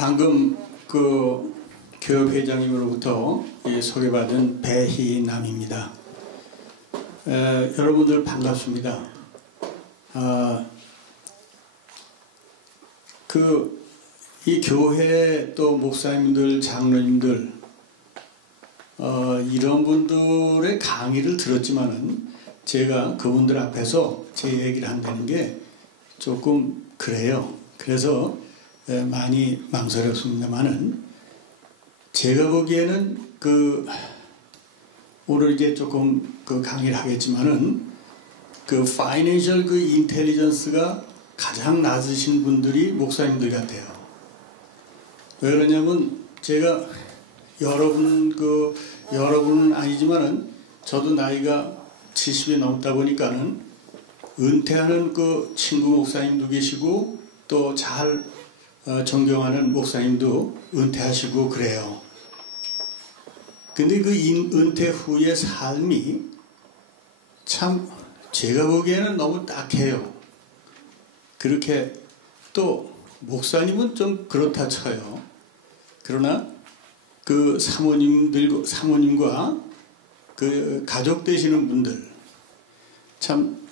방금 그 교협회장님으로부터 소개받은 배희남입니다. 여러분들 반갑습니다. 이 교회 또 목사님들, 장로님들 이런 분들의 강의를 들었지만은 제가 그분들 앞에서 제 얘기를 한다는 게 조금 그래요. 그래서 많이 망설였습니다만은 제가 보기에는 오늘 이제 조금 강의를 하겠지만은 파이낸셜 인텔리전스가 가장 낮으신 분들이 목사님들 같아요. 왜 그러냐면 제가 여러분은 아니지만은 저도 나이가 70이 넘다 보니까는 은퇴하는 친구 목사님도 계시고 또 잘 존경하는 목사님도 은퇴하시고 그래요. 근데 은퇴 후의 삶이 참 제가 보기에는 너무 딱해요. 그렇게 또 목사님은 좀 그렇다 쳐요. 그러나 사모님과 가족 되시는 분들 참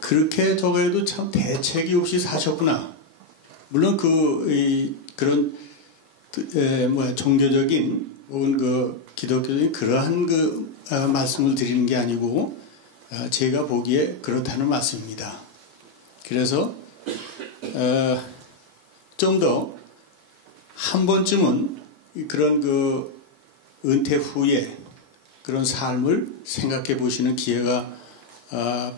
그렇게 적어도 참 대책이 없이 사셨구나. 물론 그런 종교적인 혹은 기독교적인 그러한 말씀을 드리는 게 아니고 제가 보기에 그렇다는 말씀입니다. 그래서 좀 더 한 번쯤은 그런 은퇴 후에 그런 삶을 생각해 보시는 기회가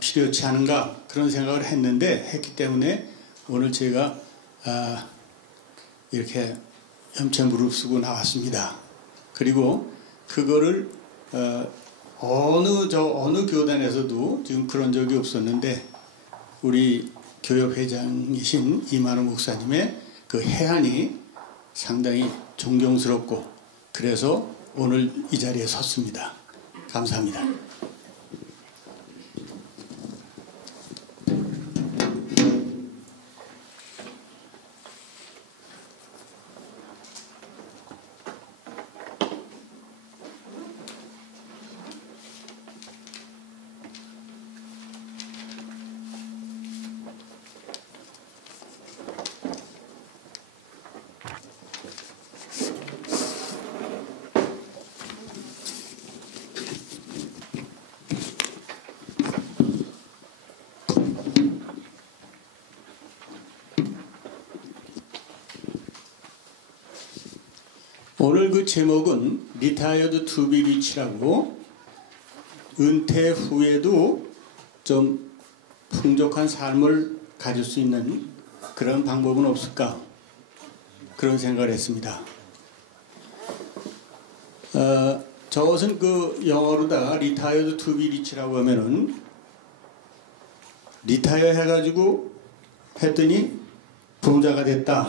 필요치 않은가 그런 생각을 했기 때문에 오늘 제가 이렇게 염체 무릅쓰고 나왔습니다. 그리고 그거를 어느 교단에서도 지금 그런 적이 없었는데 우리 교협회장이신 이만호 목사님의 해안이 상당히 존경스럽고 그래서 오늘 이 자리에 섰습니다. 감사합니다. 오늘 제목은 Retired to be Rich라고 은퇴 후에도 좀 풍족한 삶을 가질 수 있는 그런 방법은 없을까 그런 생각을 했습니다. 저것은 영어로다가 Retired to be Rich라고 하면은 리타이어 해가지고 했더니 부자가 됐다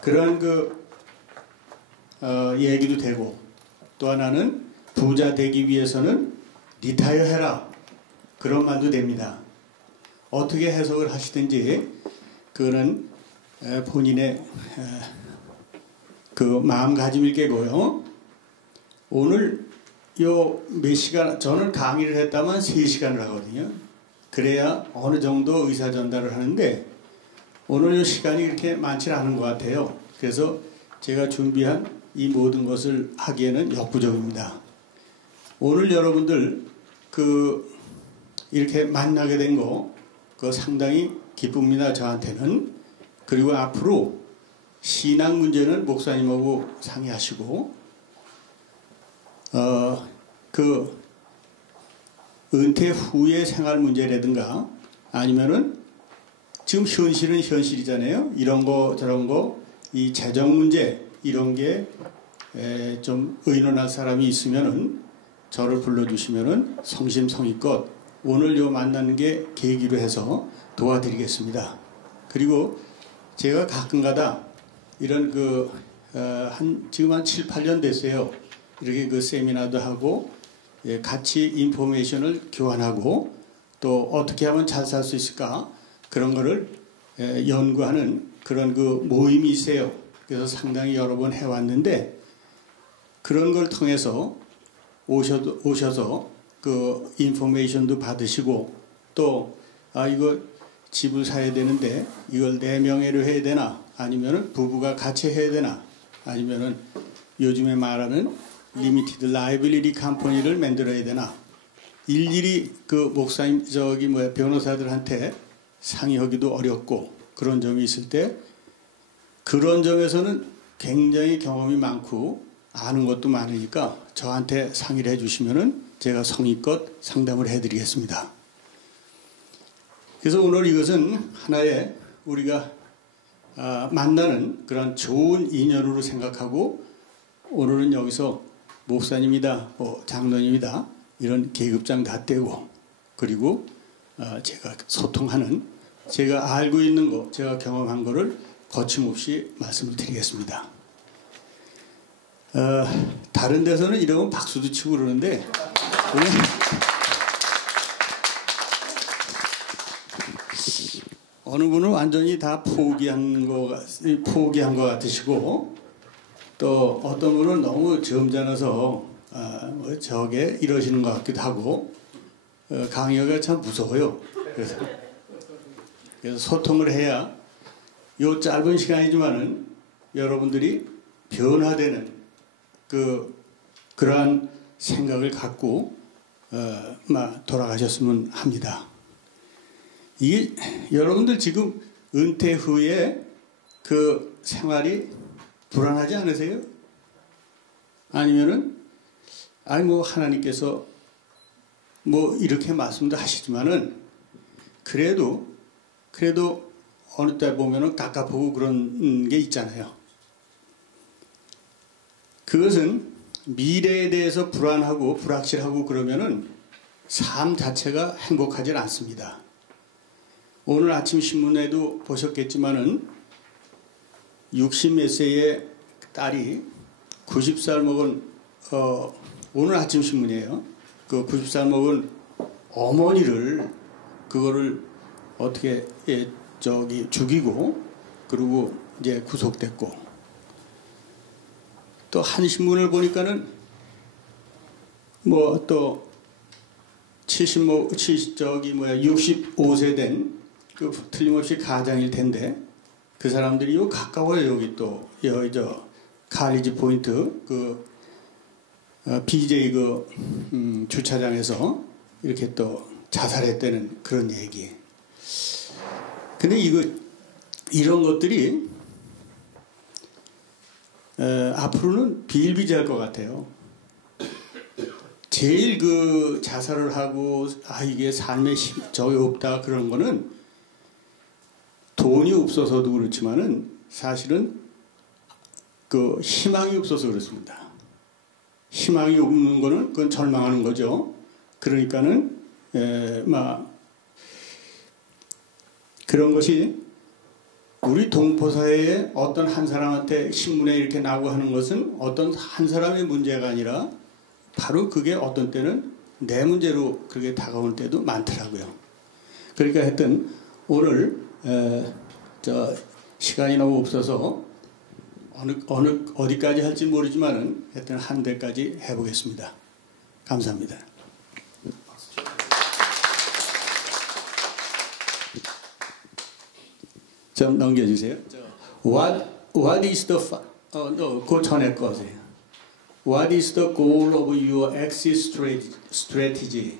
그런 얘기도 되고 또 하나는 부자 되기 위해서는 리타이어 해라 그런 말도 됩니다. 어떻게 해석을 하시든지 그거는 본인의 마음가짐일 게고요. 오늘 몇 시간 저는 강의를 했다만 3시간을 하거든요. 그래야 어느 정도 의사 전달을 하는데 오늘 이 시간이 그렇게 많지 않은 것 같아요. 그래서 제가 준비한 이 모든 것을 하기에는 역부족입니다. 오늘 여러분들 이렇게 만나게 된 거 상당히 기쁩니다. 저한테는. 그리고 앞으로 신앙 문제는 목사님하고 상의하시고 은퇴 후의 생활 문제라든가 아니면은 지금 현실은 현실이잖아요. 이런 거 저런 거 이 재정 문제 이런 게 좀 의논할 사람이 있으면은 저를 불러주시면은 성심성의껏 오늘 만나는 게 계기로 해서 도와드리겠습니다. 그리고 제가 가끔가다 이런 지금 한 7, 8년 됐어요. 이렇게 세미나도 하고 같이 인포메이션을 교환하고 또 어떻게 하면 잘 살 수 있을까 그런 거를 연구하는 그런 그 모임이 있어요. 그래서 상당히 여러 번 해왔는데 그런 걸 통해서 오셔서 그 인포메이션도 받으시고 또 이거 집을 사야 되는데 이걸 내 명의로 해야 되나 아니면은 부부가 같이 해야 되나 아니면은 요즘에 말하는 리미티드 라이빌리티 컴퍼니를 만들어야 되나 일일이 그 목사님 변호사들한테 상의하기도 어렵고 그런 점이 있을 때 그런 점에서는 굉장히 경험이 많고 아는 것도 많으니까 저한테 상의를 해주시면은 제가 성의껏 상담을 해드리겠습니다. 그래서 오늘 이것은 하나의 우리가 만나는 그런 좋은 인연으로 생각하고 오늘은 여기서 목사님이다, 장로님이다 이런 계급장 다 떼고 그리고 제가 소통하는 제가 알고 있는 거, 제가 경험한 거를 거침없이 말씀을 드리겠습니다. 다른 데서는 이러면 박수도 치고 그러는데 어느 분은 완전히 다 포기한 것 같으시고 또 어떤 분은 너무 점잖아서 저게 이러시는 것 같기도 하고 강의가 참 무서워요. 그래서 소통을 해야 요 짧은 시간이지만은 여러분들이 변화되는 그러한 생각을 갖고 돌아가셨으면 합니다. 이게 여러분들 지금 은퇴 후에 그 생활이 불안하지 않으세요? 아니면은 하나님께서 이렇게 말씀도 하시지만은 그래도 어느 때 보면은 깝깝하고 그런 게 있잖아요. 그것은 미래에 대해서 불안하고 불확실하고 그러면은 삶 자체가 행복하지 않습니다. 오늘 아침 신문에도 보셨겠지만은 60몇 세의 딸이 90살 먹은 오늘 아침 신문이에요. 그 90살 먹은 어머니를 그거를 어떻게 죽이고 그리고 이제 구속됐고 또 한 신문을 보니까는 또 65세 된 그 틀림없이 가장일 텐데 그 사람들이 가까워요. 여기 또 칼리지 포인트 BJ 주차장에서 이렇게 또 자살했다는 그런 얘기. 근데 이런 것들이 앞으로는 비일비재할 것 같아요. 제일 자살을 하고 이게 삶에 저기 없다 그런 거는 돈이 없어서도 그렇지만은 사실은 희망이 없어서 그렇습니다. 희망이 없는 거는 그건 절망하는 거죠. 그러니까는 그런 것이 우리 동포사회에 어떤 한 사람한테 신문에 이렇게 나오고 하는 것은 어떤 한 사람의 문제가 아니라 바로 그게 어떤 때는 내 문제로 그게 다가올 때도 많더라고요. 그러니까 하여튼 오늘 시간이 너무 없어서 어디까지 할지 모르지만은 하여튼 한 대까지 해보겠습니다. 감사합니다. 좀 넘겨주세요. What is the 그 전에 거세요. What is the goal of your exit strategy?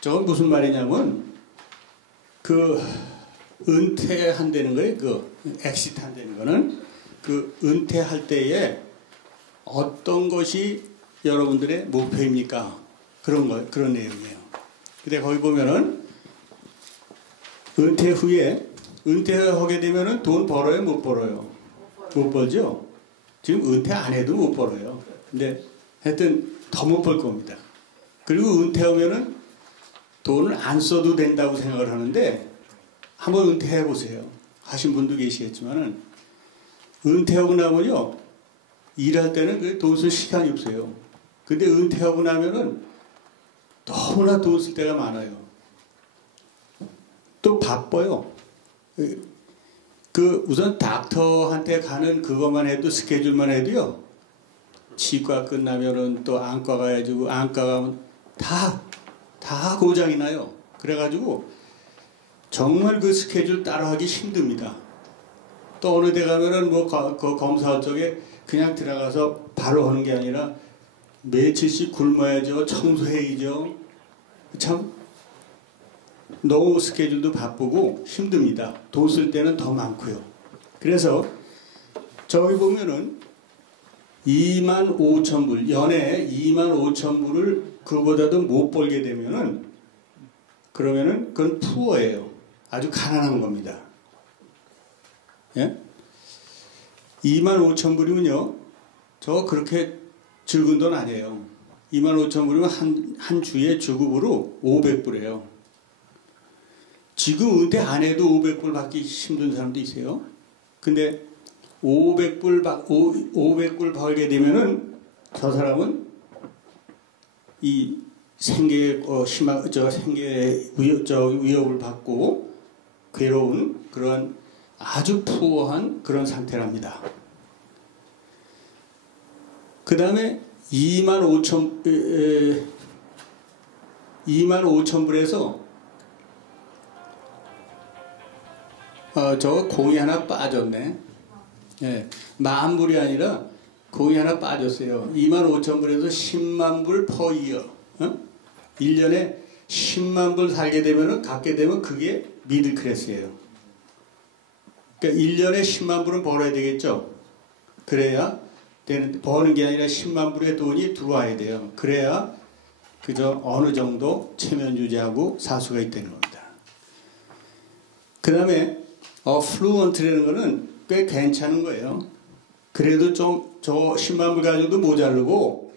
저건 무슨 말이냐면 은퇴한다는 거예요. 엑시트 한다는 거는 은퇴할 때에 어떤 것이 여러분들의 목표입니까? 그런 내용이에요. 근데 거기 보면은 은퇴 후에 은퇴하게 되면은 돈 벌어요, 못 벌어요? 못 벌죠? 지금 은퇴 안 해도 못 벌어요. 근데 하여튼 더 못 벌 겁니다. 그리고 은퇴하면은 돈을 안 써도 된다고 생각을 하는데 한번 은퇴해 보세요. 하신 분도 계시겠지만은 은퇴하고 나면요 일할 때는 돈 쓸 시간이 없어요. 근데 은퇴하고 나면은 너무나 돈 쓸 때가 많아요. 또 바빠요. 그 우선 닥터한테 가는 그것만 해도 스케줄만 해도요. 치과 끝나면은 또 안과 가야지고 안과 가면 다 고장이 나요. 그래가지고 정말 그 스케줄 따라하기 힘듭니다. 또 어느 데 가면은 뭐 그 검사 쪽에 그냥 들어가서 바로 하는 게 아니라 며칠씩 굶어야죠. 청소해야죠. 참 너무 스케줄도 바쁘고 힘듭니다. 돈 쓸 때는 더 많고요. 그래서 저기 보면은 25,000불, 연에 25,000불을 그보다도 못 벌게 되면은 그러면은 그건 푸어예요. 아주 가난한 겁니다. 예? 25,000불이면요. 저 그렇게 적은 돈 아니에요. 25,000불이면 한 주에 주급으로 500불이에요. 지금 은퇴 안 해도 500불 받기 힘든 사람도 있어요. 근데 500불 벌게 되면은 저 사람은 이 생계 위협을 받고 괴로운 그런 아주 푸어한 그런 상태랍니다. 그 다음에 25,000불에서 저 공이 하나 빠졌네. 예, 10,000불이 아니라 공이 하나 빠졌어요. 25,000불에서 100,000불 per year. 1년에 100,000불 살게 되면은 갖게 되면 그게 미들 클래스예요. 그러니까 1년에 100,000불은 벌어야 되겠죠. 그래야 버는 게 아니라 100,000불의 돈이 들어와야 돼요. 그래야 그저 어느 정도 체면 유지하고 살 수가 있다는 겁니다. 그 다음에 fluent라는 거는 꽤 괜찮은 거예요. 그래도 좀 저 100,000불 가지고도 모자르고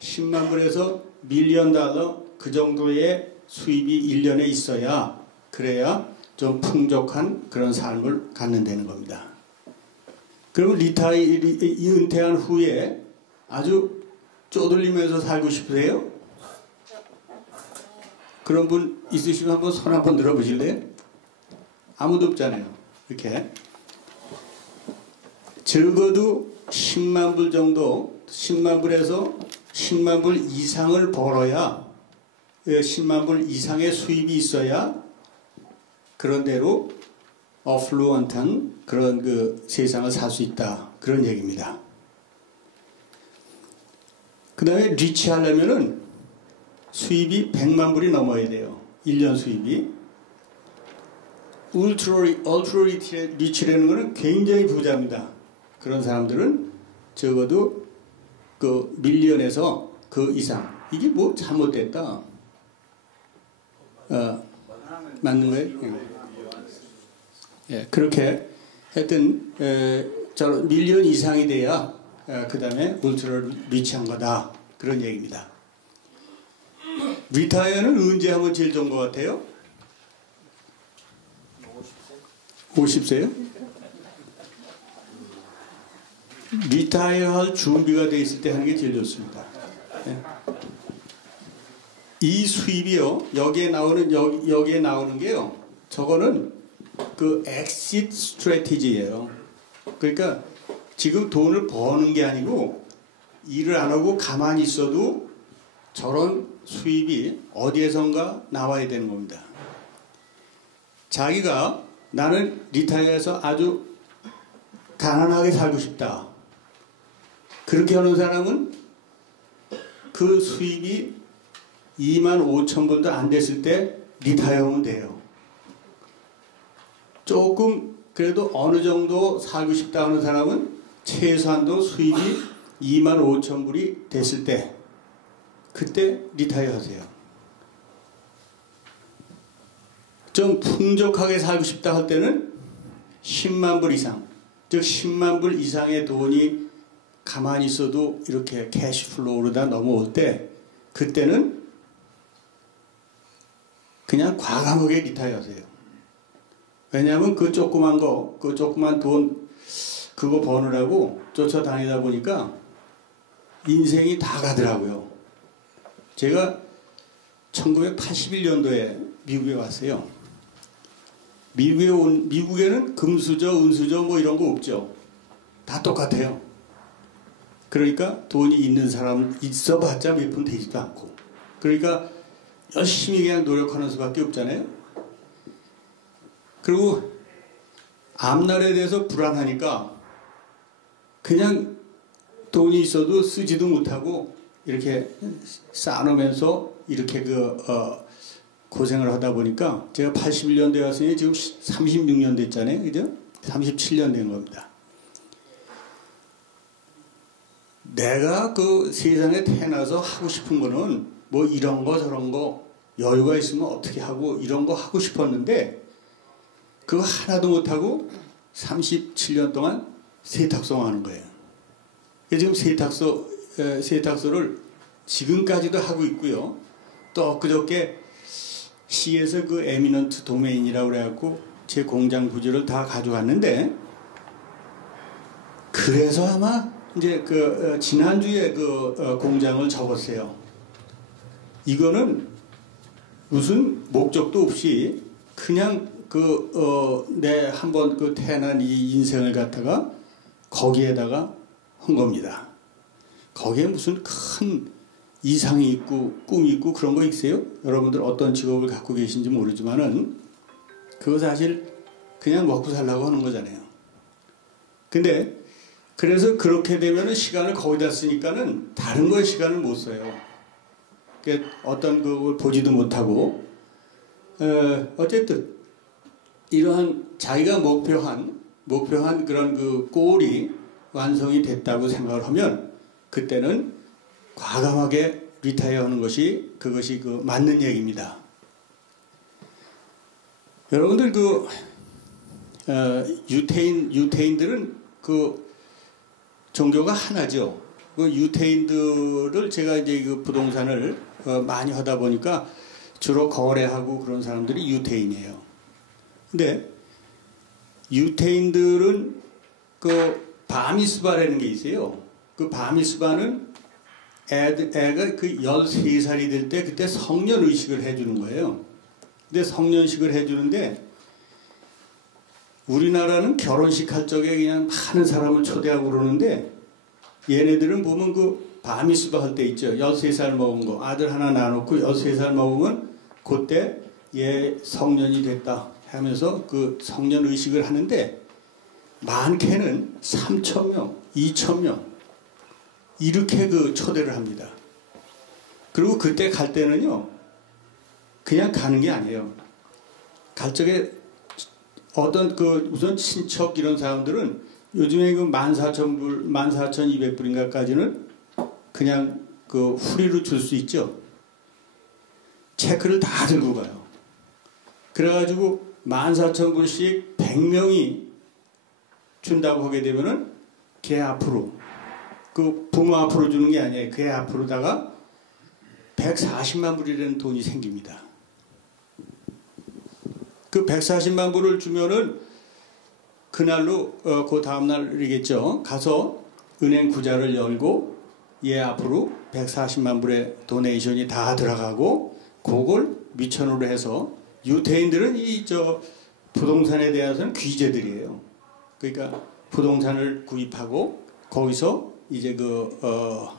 100,000불에서 $1,000,000 그 정도의 수입이 1년에 있어야 그래야 좀 풍족한 그런 삶을 갖는다는 겁니다. 그러면 은퇴한 후에 아주 쪼들리면서 살고 싶으세요? 그런 분 있으시면 한번 손 한번 들어보실래요? 아무도 없잖아요. 이렇게 적어도 100,000불 정도 100,000불에서 100,000불 이상을 벌어야 100,000불 이상의 수입이 있어야 그런 대로 어플루언트한 그런 그 세상을 살 수 있다. 그런 얘기입니다. 그 다음에 리치 하려면은 수입이 100,000불이 넘어야 돼요. 1년 수입이. 울트라 리치라는 거는 굉장히 부자입니다. 그런 사람들은 적어도 그 밀리언에서 그 이상. 이게 뭐 잘못됐다. 맞는 거예요? 예, 그렇게 하여튼 저 밀리언 이상이 돼야 그 다음에 울트라 리치한 거다. 그런 얘기입니다. 리타이어는 언제 하면 제일 좋은 것 같아요? 50세요? 리타이어 할 준비가 돼 있을 때 하는 게 제일 좋습니다. 네. 이 수입이요, 여기에 나오는 게요, 저거는 그 엑시트 스트래티지예요. 그러니까 지금 돈을 버는 게 아니고 일을 안 하고 가만히 있어도 저런 수입이 어디에선가 나와야 되는 겁니다. 자기가 나는 리타이어해서 아주 가난하게 살고 싶다. 그렇게 하는 사람은 그 수입이 25,000불도 안 됐을 때 리타이어하면 돼요. 조금 그래도 어느 정도 살고 싶다 하는 사람은 최소한도 수입이 25,000불이 됐을 때 그때 리타이어 하세요. 좀 풍족하게 살고 싶다 할 때는 100,000불 이상, 즉 100,000불 이상의 돈이 가만히 있어도 이렇게 캐시플로우로 다 넘어올 때 그때는 그냥 과감하게 리타이어 하세요. 왜냐하면 그 조그만 돈 그거 버느라고 쫓아다니다 보니까 인생이 다 가더라고요. 제가 1981년도에 미국에 왔어요. 미국에는 금수저, 은수저 뭐 이런 거 없죠. 다 똑같아요. 그러니까 돈이 있는 사람 있어봤자 몇 푼 되지도 않고. 그러니까 열심히 그냥 노력하는 수밖에 없잖아요. 그리고 앞날에 대해서 불안하니까 그냥 돈이 있어도 쓰지도 못하고 이렇게 쌓아놓으면서 이렇게 고생을 하다 보니까 제가 81년도에 왔으니 지금 36년 됐잖아요. 그죠? 37년 된 겁니다. 내가 그 세상에 태어나서 하고 싶은 거는 뭐 이런 거 저런 거 여유가 있으면 어떻게 하고 이런 거 하고 싶었는데 그거 하나도 못하고 37년 동안 세탁소 하는 거예요. 지금 세탁소를 지금까지도 하고 있고요. 또 엊그저께 시에서 그 에미넌트 도메인이라고 그래갖고 제 공장 부지를 다 가져갔는데 그래서 아마 이제 지난주에 공장을 접었어요. 이거는 무슨 목적도 없이 그냥 내 한번 태어난 이 인생을 갖다가 거기에다가 한 겁니다. 거기에 무슨 큰 이상이 있고 꿈이 있고 그런 거 있어요? 여러분들 어떤 직업을 갖고 계신지 모르지만은 그거 사실 그냥 먹고 살라고 하는 거잖아요. 근데 그래서 그렇게 되면은 시간을 거기다 쓰니까는 다른 거에 시간을 못 써요. 어떤 걸 보지도 못하고 어쨌든 이러한 자기가 목표한 그런 골이 완성이 됐다고 생각을 하면 그때는 과감하게 리타이어 하는 것이 그것이 맞는 얘기입니다. 여러분들 유태인들은 종교가 하나죠. 유태인들을 제가 이제 부동산을 많이 하다 보니까 주로 거래하고 그런 사람들이 유태인이에요. 근데 유태인들은 바미스바라는 게 있어요. 그 바미스바는 애가 13살이 될 때 그때 성년 의식을 해주는 거예요. 근데 성년식을 해주는데 우리나라는 결혼식 할 적에 그냥 많은 사람을 초대하고 그러는데 얘네들은 보면 바미스바 할 때 있죠. 13살 먹은 거 아들 하나 낳아놓고 13살 먹으면 그때 얘 성년이 됐다 하면서 성년 의식을 하는데 많게는 3,000명, 2,000명 이렇게 초대를 합니다. 그리고 그때 갈 때는요 그냥 가는 게 아니에요. 갈 적에 어떤 우선 친척 이런 사람들은 요즘에 14,000불, 14,200불인가까지는 그냥 후리로 줄 수 있죠. 체크를 다 들고 가요. 그래가지고 14,000불씩 100명이 준다고 하게 되면은 걔 앞으로 부모 앞으로 주는 게 아니에요. 걔 앞으로다가 140만 불이라는 돈이 생깁니다. 140만 불을 주면은 그날로 그 다음날이겠죠. 가서 은행 구자를 열고 얘 앞으로 140만 불의 도네이션이 다 들어가고 그걸 미천으로 해서 유태인들은 부동산에 대해서는 귀재들이에요. 그러니까 부동산을 구입하고 거기서 이제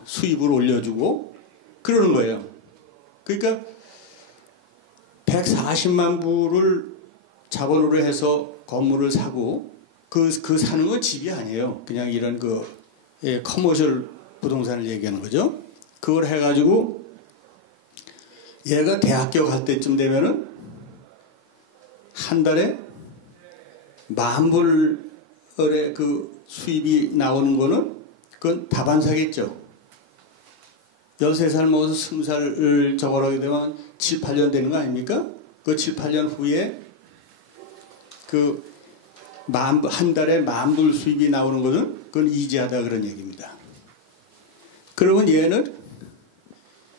수입을 올려주고 그러는 거예요. 그러니까 140만 불을 자본으로 해서 건물을 사고 사는 건 집이 아니에요. 그냥 이런 커머셜 부동산을 얘기하는 거죠. 그걸 해가지고 얘가 대학교 갈 때쯤 되면은 한 달에 10,000불의 수입이 나오는 거는 그건 다반사겠죠. 13살 먹어서 20살을 저거하게 되면 7, 8년 되는 거 아닙니까? 7, 8년 후에 한 달에 10,000불 수입이 나오는 것은 그건 이지하다 그런 얘기입니다. 그러면 얘는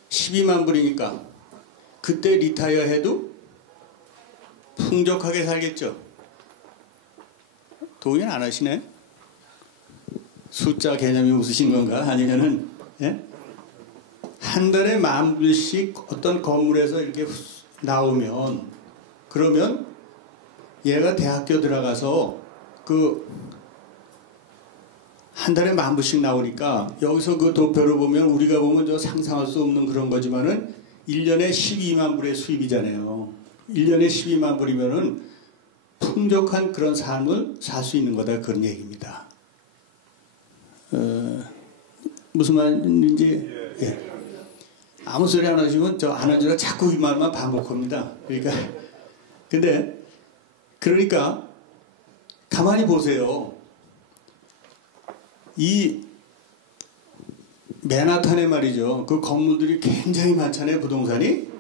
12만 불이니까 그때 리타이어 해도 풍족하게 살겠죠. 동의 안 하시네? 숫자 개념이 없으신 건가? 아니면은 한 달에 10,000불씩 어떤 건물에서 이렇게 나오면 그러면 얘가 대학교 들어가서 한 달에 10,000불씩 나오니까 여기서 그 도표를 보면 우리가 보면 저 상상할 수 없는 그런 거지만은 1년에 12만 불의 수입이잖아요. 1년에 12만 불이면은 풍족한 그런 삶을 살 수 있는 거다 그런 얘기입니다. 무슨 말인지 예. 아무 소리 안 하시면 저 안 하지라 자꾸 이 말만 반복합니다. 그러니까 가만히 보세요. 이 맨하탄에 말이죠. 그 건물들이 굉장히 많잖아요. 부동산이.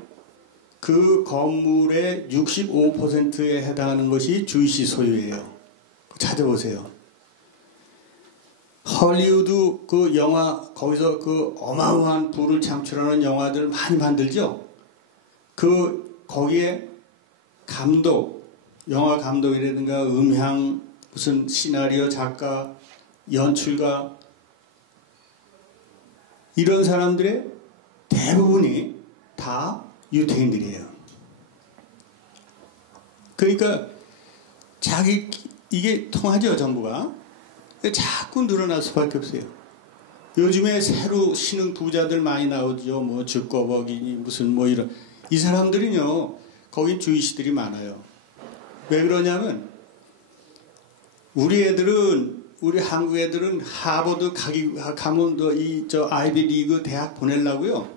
그 건물의 65%에 해당하는 것이 주이시 소유예요. 찾아보세요. 헐리우드 그 영화 거기서 그 어마어마한 부를 창출하는 영화들 많이 만들죠. 거기에 감독, 영화 감독이라든가 음향, 무슨 시나리오 작가, 연출가 이런 사람들의 대부분이 다 유태인들이에요. 그러니까 이게 통하죠, 정부가. 자꾸 늘어날 수밖에 없어요. 요즘에 새로 신흥 부자들 많이 나오죠. 뭐 주꺼벅이니 무슨 뭐 이런. 이 사람들은요, 거기 주이시들이 많아요. 왜 그러냐면 우리 한국 애들은 하버드 가면 저 아이비 리그 대학 보내려고요.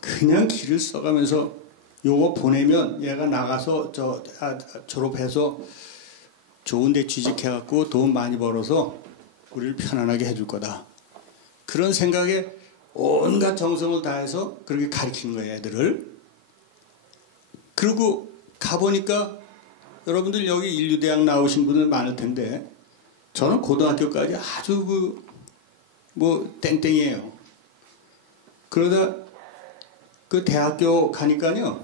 그냥 길을 써가면서 요거 보내면 얘가 나가서 졸업해서 좋은 데 취직해갖고 돈 많이 벌어서 우리를 편안하게 해줄 거다. 그런 생각에 온갖 정성을 다해서 그렇게 가르치는 거예요, 애들을. 그리고 가보니까 여러분들 여기 인류대학 나오신 분들 많을 텐데 저는 고등학교까지 아주 땡땡이에요. 그러다 그 대학교 가니까요.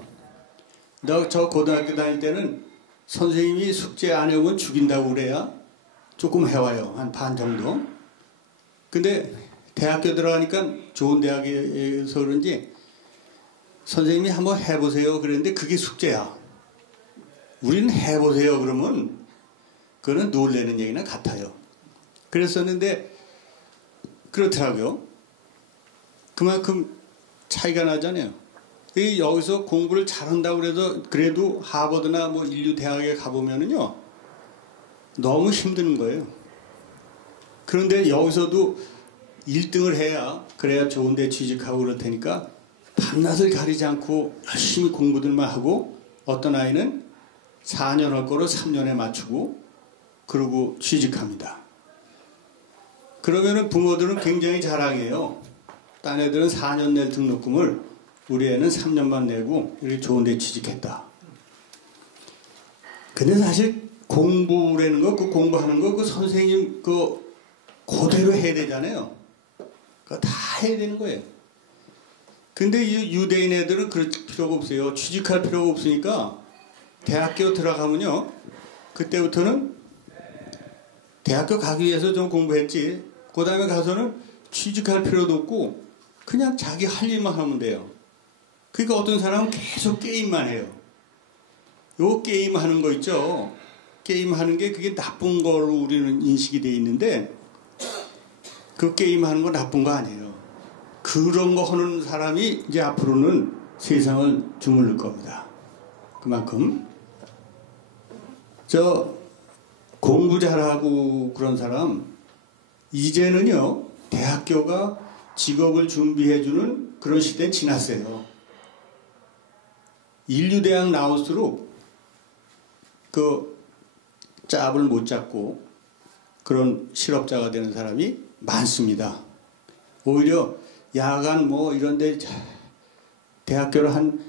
저 고등학교 다닐 때는 선생님이 숙제 안 해오면 죽인다고 그래야 조금 해와요. 한 반 정도. 근데 대학교 들어가니까 좋은 대학에서 그런지 선생님이 한번 해보세요 그랬는데 그게 숙제야. 우리는 해보세요 그러면 그거는 놀래는 얘기나 같아요. 그랬었는데 그렇더라고요. 그만큼 차이가 나잖아요. 여기서 공부를 잘한다고 그래도 하버드나 뭐 인류 대학에 가보면은요 너무 힘든 거예요. 그런데 여기서도 1등을 그래야 좋은 데 취직하고 그럴 테니까 밤낮을 가리지 않고 열심히 공부들만 하고 어떤 아이는 4년 할 거를 3년에 맞추고 그러고 취직합니다. 그러면은 부모들은 굉장히 자랑해요. 딴 애들은 4년 낼 등록금을 우리 애는 3년만 내고 이렇게 좋은 데 취직했다. 근데 사실 공부라는 거, 그 공부하는 거, 그 선생님 그대로 해야 되잖아요. 그거 다 해야 되는 거예요. 근데 이 유대인 애들은 그럴 필요가 없어요. 취직할 필요가 없으니까 대학교 들어가면요. 그때부터는 대학교 가기 위해서 좀 공부했지. 그 다음에 가서는 취직할 필요도 없고 그냥 자기 할 일만 하면 돼요. 그러니까 어떤 사람은 계속 게임만 해요. 요 게임 하는 거 있죠. 게임 하는 게 그게 나쁜 걸로 우리는 인식이 돼 있는데 그 게임 하는 거 나쁜 거 아니에요. 그런 거 하는 사람이 이제 앞으로는 세상을 주물릴 겁니다. 그만큼 공부 잘하고 그런 사람 이제는요 대학교가 직업을 준비해주는 그런 시대는 지났어요. 인류대학 나올수록 그 짭을 못 잡고 그런 실업자가 되는 사람이 많습니다. 오히려 야간 뭐 이런데 대학교를 한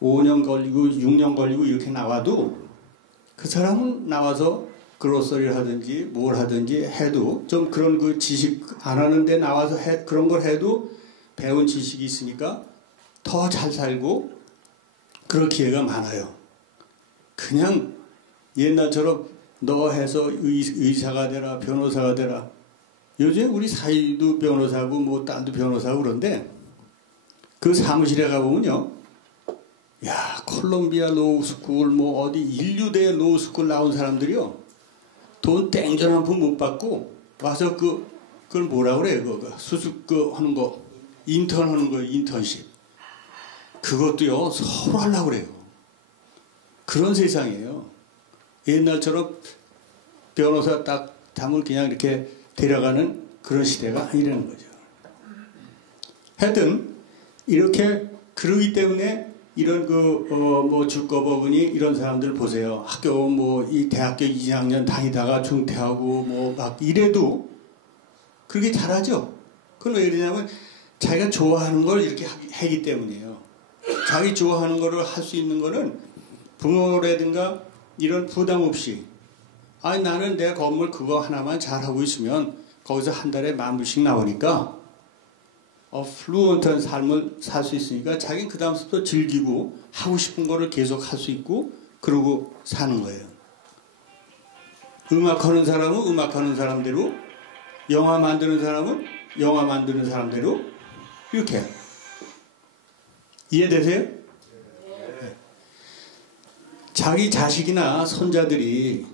5년 걸리고 6년 걸리고 이렇게 나와도 그 사람은 나와서 그로서리를 하든지 뭘 하든지 해도 좀 그런 그 지식 안 하는데 나와서 그런 걸 해도 배운 지식이 있으니까 더 잘 살고 그럴 기회가 많아요. 그냥 옛날처럼 너 해서 의사가 되라 변호사가 되라. 요즘 우리 사이도 변호사고 뭐 딸도 변호사고 그런데 그 사무실에 가보면요 야, 콜롬비아 로우스쿨, 뭐 어디 인류대 로우스쿨 나온 사람들이요. 돈 땡전 한 푼 못 받고 와서 그걸 뭐라 그래요? 수습 하는 거, 인턴 하는 거, 인턴십. 그것도요, 서로 하려고 그래요. 그런 세상이에요. 옛날처럼 변호사 딱 담을 그냥 이렇게 데려가는 그런 시대가 아니라는 거죠. 하여튼, 이렇게, 그러기 때문에 이런 뭐 주거버그니 이런 사람들 보세요. 학교 이 대학교 2학년 다니다가 중퇴하고 뭐 막 이래도 그렇게 잘하죠. 그건 왜 그러냐면 자기가 좋아하는 걸 이렇게 하기 때문이에요. 자기 좋아하는 거를 할 수 있는 거는 부모라든가 이런 부담 없이 아니 나는 내 건물 그거 하나만 잘하고 있으면 거기서 한 달에 10,000불씩 나오니까 플루언트한 삶을 살 수 있으니까 자기는 그 다음부터 즐기고 하고 싶은 거를 계속 할 수 있고 그러고 사는 거예요. 음악하는 사람은 음악하는 사람대로, 영화 만드는 사람은 영화 만드는 사람대로 이렇게. 이해되세요? 네. 자기 자식이나 손자들이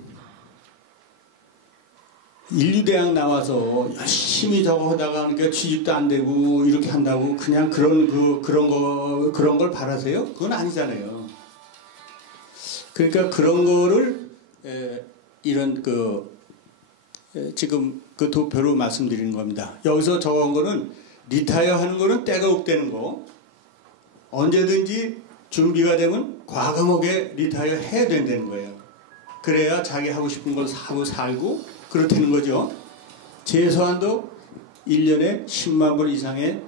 인류대학 나와서 열심히 저거 하다가 그러니까 취직도 안 되고 이렇게 한다고 그냥 그런 걸 바라세요? 그건 아니잖아요. 그러니까 그런 거를 이런 지금 그 도표로 말씀드리는 겁니다. 여기서 적은 거는 리타이어 하는 거는 때가 없다는 거. 언제든지 준비가 되면 과감하게 리타이어 해야 된다는 거예요. 그래야 자기 하고 싶은 걸 사고 살고 그렇다는 거죠. 최소한도 1년에 10만 불 이상의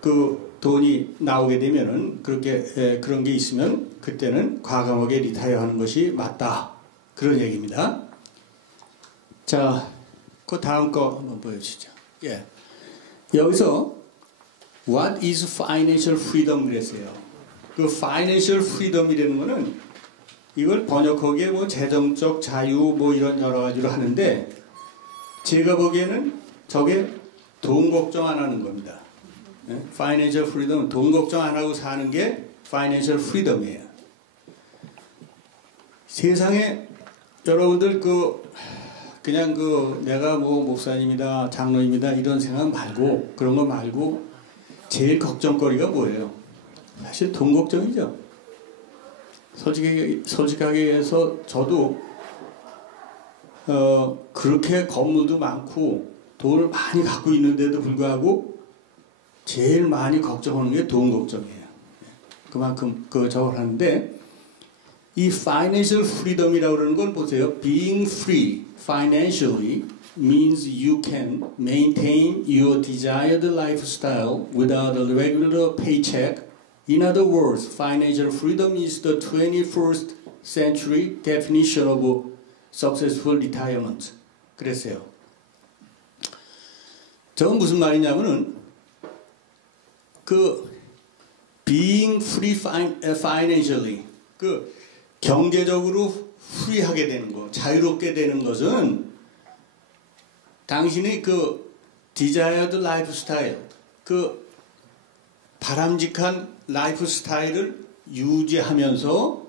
그 돈이 나오게 되면은 그렇게 그런 게 있으면 그때는 과감하게 리타이어 하는 것이 맞다. 그런 얘기입니다. 자, 그 다음 거 한번 보여주시죠. 예. 여기서 What is financial freedom 그랬어요. 그 financial freedom이라는 거는 이걸 번역하기에 뭐 재정적 자유 뭐 이런 여러 가지로 하는데 제가 보기에는 저게 돈 걱정 안 하는 겁니다. Financial freedom 돈 걱정 안 하고 사는 게 Financial freedom이에요. 세상에 여러분들 그냥 내가 뭐 목사님이다 장로입니다 이런 생각 말고 그런 거 말고 제일 걱정거리가 뭐예요? 사실 돈 걱정이죠. 솔직하게 해서 저도 그렇게 건물도 많고 돈을 많이 갖고 있는데도 불구하고 제일 많이 걱정하는 게 돈 걱정이에요. 그만큼 저걸 하는데 이 financial freedom이라고 그러는 걸 보세요. Being free financially means you can maintain your desired lifestyle without a regular paycheck. In other words, financial freedom is the 21st century definition of successful retirement. 그랬어요. 저건 무슨 말이냐면은 being free financially 경제적으로 프리하게 되는 거, 자유롭게 되는 것은 당신의 desired lifestyle, 바람직한 라이프 스타일을 유지하면서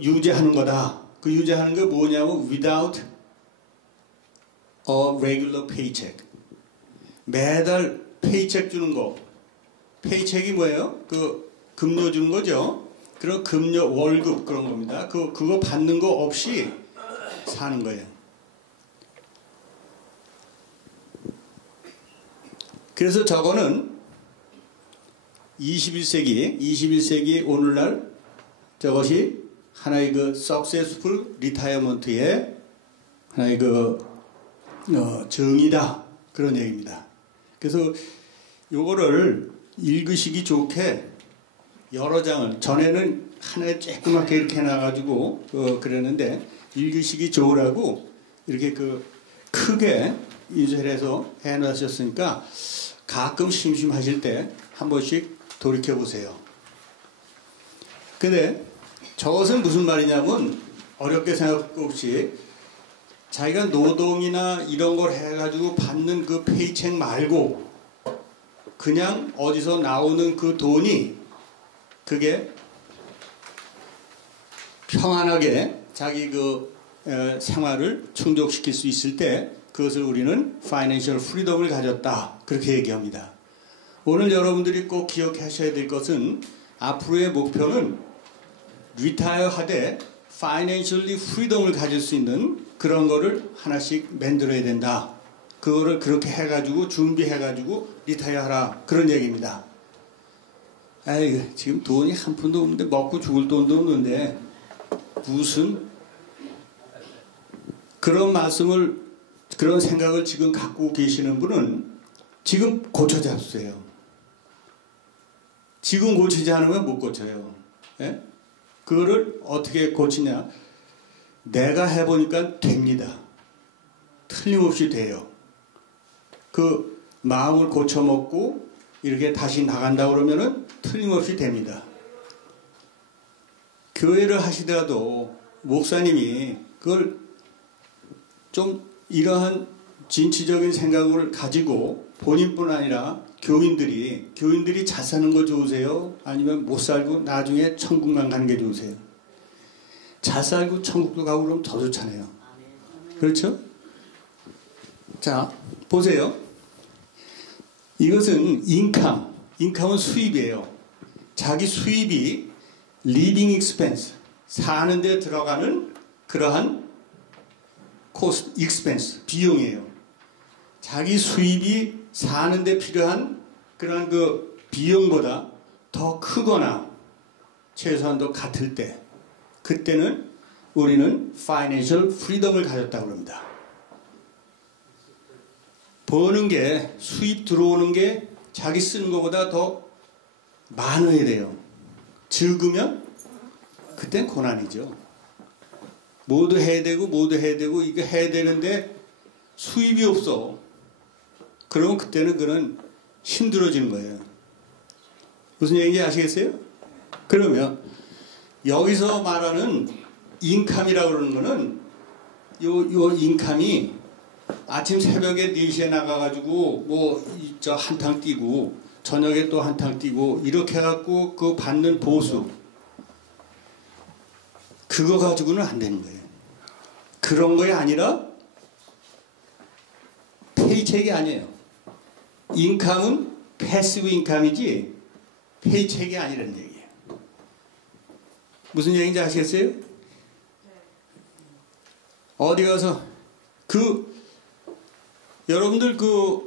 유지하는 거다. 그 유지하는 게 뭐냐면 without a regular paycheck. 매달 페이책 주는 거. 페이책이 뭐예요? 급료 주는 거죠. 그런 급료 월급 그런 겁니다. 그거 받는 거 없이 사는 거예요. 그래서 저거는 21세기 오늘날 저것이 하나의 successful retirement의 하나의 정의다. 그런 얘기입니다. 그래서 요거를 읽으시기 좋게 여러 장을, 전에는 하나에 조그맣게 이렇게 해놔가지고 그랬는데 읽으시기 좋으라고 이렇게 크게 인쇄해서 해놓으셨으니까 가끔 심심하실 때 한 번씩 돌이켜보세요. 근데 저것은 무슨 말이냐면 어렵게 생각 없이 자기가 노동이나 이런 걸 해가지고 받는 그 페이책 말고 그냥 어디서 나오는 그 돈이 그게 평안하게 자기 그 생활을 충족시킬 수 있을 때 그것을 우리는 파이낸셜 프리덤을 가졌다. 그렇게 얘기합니다. 오늘 여러분들이 꼭 기억하셔야 될 것은 앞으로의 목표는 리타이어 하되 파이낸셜리 프리덤을 가질 수 있는 그런 거를 하나씩 만들어야 된다. 그거를 그렇게 해가지고 준비해가지고 리타이어 하라. 그런 얘기입니다. 아이 지금 돈이 한 푼도 없는데 먹고 죽을 돈도 없는데 무슨 그런 말씀을 그런 생각을 지금 갖고 계시는 분은 지금 고쳐 잡으세요. 지금 고치지 않으면 못 고쳐요. 예? 그거를 어떻게 고치냐? 내가 해보니까 됩니다. 틀림없이 돼요. 그 마음을 고쳐먹고 이렇게 다시 나간다 그러면은 틀림없이 됩니다. 교회를 하시더라도 목사님이 그걸 좀 이러한 진취적인 생각을 가지고 본인뿐 아니라 교인들이 잘 사는 거 좋으세요? 아니면 못 살고 나중에 천국만 가는 게 좋으세요? 잘 살고 천국도 가고 그러면 더 좋잖아요. 그렇죠? 자, 보세요. 이것은 인컴은 수입이에요. 자기 수입이 living expense, 사는 데 들어가는 그러한 cost, expense, 비용이에요. 자기 수입이 사는 데 필요한 그러한 그 비용보다 더 크거나 최소한도 같을 때 그때는 우리는 financial freedom을 가졌다고 합니다. 버는 게 수입 들어오는 게 자기 쓰는 것보다 더 많아야 돼요. 적으면 그땐 고난이죠. 모두 해야 되고 이거 해야 되는데 수입이 없어. 그러면 그때는 그는 힘들어지는 거예요. 무슨 얘기인지 아시겠어요? 그러면 여기서 말하는 인컴이라고 그러는 거는 요 인컴이 아침 새벽에 4시에 나가가지고 저 한탕 뛰고 저녁에 또 한탕 뛰고 이렇게 해갖고 그 받는 보수 그거 가지고는 안 되는 거예요. 그런 거에 아니라 페이첵이 아니에요. 인컴은 패시브 인컴이지 페이첵이 아니라는 얘기예요. 무슨 얘기인지 아시겠어요? 어디 가서 여러분들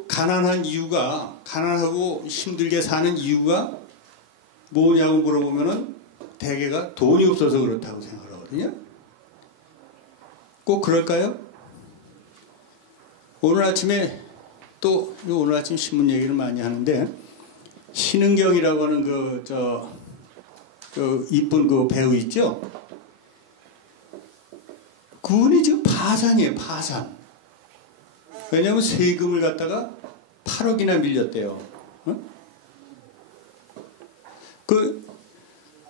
가난한 이유가 가난하고 힘들게 사는 이유가 뭐냐고 물어보면은 대개가 돈이 없어서 그렇다고 생각하거든요. 꼭 그럴까요? 오늘 아침에 오늘 아침 신문 얘기를 많이 하는데 신은경이라고 하는 이쁜 그 배우 있죠? 그분이 지금 파산이에요. 파산. 왜냐하면 세금을 갖다가 8억이나 밀렸대요. 어? 그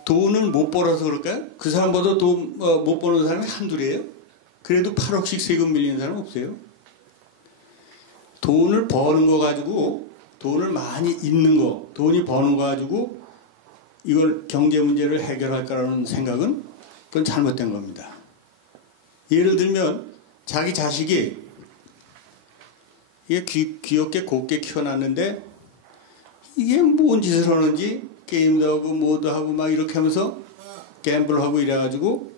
돈을 못 벌어서 그럴까요? 그 사람보다 돈 못 버는 사람이 한둘이에요. 그래도 8억씩 세금 밀리는 사람 없어요. 돈을 버는 거 가지고 돈을 많이 있는 거, 돈이 버는 거 가지고 이걸 경제 문제를 해결할 거라는 생각은 그건 잘못된 겁니다. 예를 들면 자기 자식이 이게 귀엽게 곱게 키워놨는데 이게 뭔 짓을 하는지 게임도 하고 뭐도 하고 막 이렇게 하면서 갬블하고 이래가지고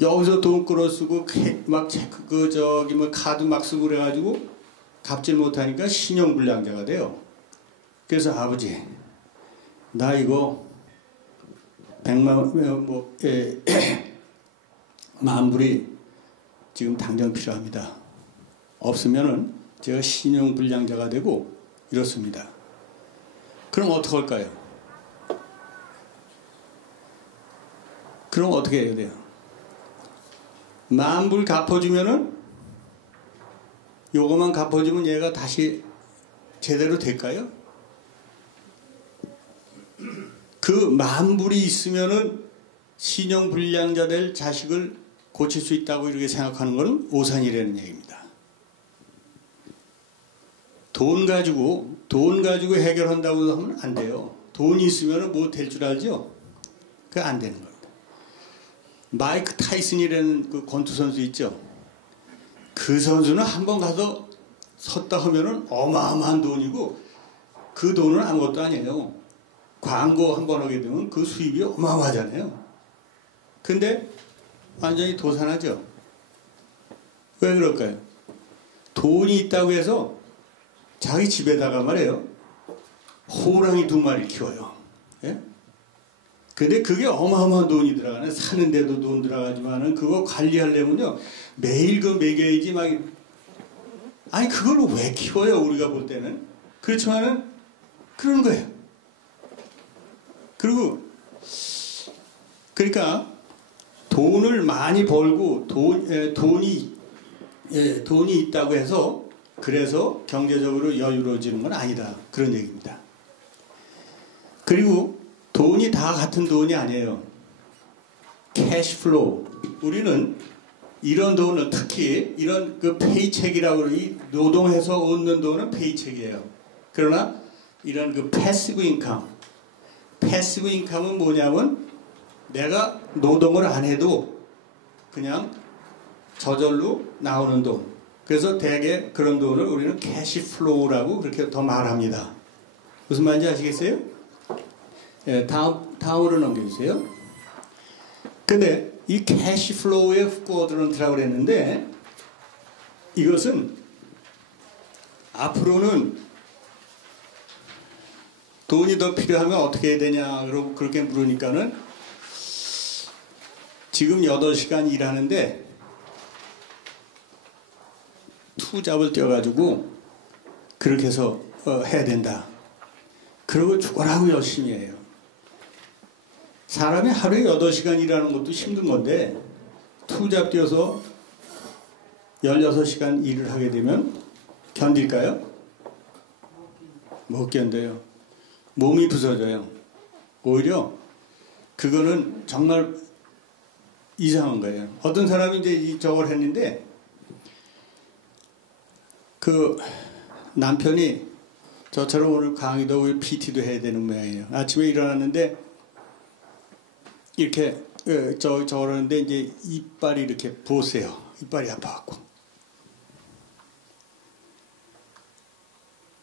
여기서 돈 끌어 쓰고 막 카드 막 쓰고 그래가지고 갚질 못하니까 신용불량자가 돼요. 그래서 아버지 나 이거 10,000,000불이 지금 당장 필요합니다. 없으면은 제가 신용불량자가 되고 이렇습니다. 그럼 어떻게 할까요? 그럼 어떻게 해야 돼요? 10,000불 갚아주면은 요거만 갚아주면 얘가 다시 제대로 될까요? 그 10,000불이 있으면은 신용불량자 될 자식을 고칠 수 있다고 이렇게 생각하는 것은 오산이라는 얘기입니다. 돈 가지고 해결한다고 하면 안 돼요. 돈이 있으면 뭐 될 줄 알죠? 그게 안 되는 겁니다. 마이크 타이슨이라는 그 권투 선수 있죠? 그 선수는 한번 가서 섰다 하면은 어마어마한 돈이고 그 돈은 아무것도 아니에요. 광고 한번 하게 되면 그 수입이 어마어마하잖아요. 근데 완전히 도산하죠. 왜 그럴까요? 돈이 있다고 해서 자기 집에다가 말이에요. 호랑이 2마리 키워요. 예? 근데 그게 어마어마한 돈이 들어가네. 사는데도 돈 들어가지만은 그거 관리하려면요. 매일 그 먹여야지 막. 아니, 그걸 왜 키워요? 우리가 볼 때는. 그렇지만은 그런 거예요. 그리고, 그러니까 돈을 많이 벌고 돈이 있다고 해서 그래서 경제적으로 여유로워지는 건 아니다. 그런 얘기입니다. 그리고 돈이 다 같은 돈이 아니에요. 캐시플로우. 우리는 이런 돈은 특히 이런 그 페이첵이라고 이 노동해서 얻는 돈은 페이첵이에요. 그러나 이런 그 패시브 인컴. 패시브 인컴은 뭐냐면 내가 노동을 안 해도 그냥 저절로 나오는 돈. 그래서 대개 그런 돈을 우리는 캐시플로우라고 그렇게 더 말합니다. 무슨 말인지 아시겠어요? 예, 다음으로 넘겨주세요. 근데 이 캐시플로우의 쿼드런트라고 그랬는데 이것은 앞으로는 돈이 더 필요하면 어떻게 해야 되냐 그러고 그렇게 물으니까는 지금 8시간 일하는데 투잡을 떼어가지고 그렇게 해서 해야 된다. 그러고 죽어라고 열심히 해요. 사람이 하루에 8시간 일하는 것도 힘든 건데 투잡 뛰어서 16시간 일을 하게 되면 견딜까요? 못 견뎌요. 몸이 부서져요. 오히려 그거는 정말 이상한 거예요. 어떤 사람이 이제 저걸 했는데 그 남편이 저처럼 오늘 강의도 하고 PT도 해야 되는 모양이에요. 아침에 일어났는데 이렇게 저러는데 이제 이빨이 이렇게 부었어요. 이빨이 아파갖고.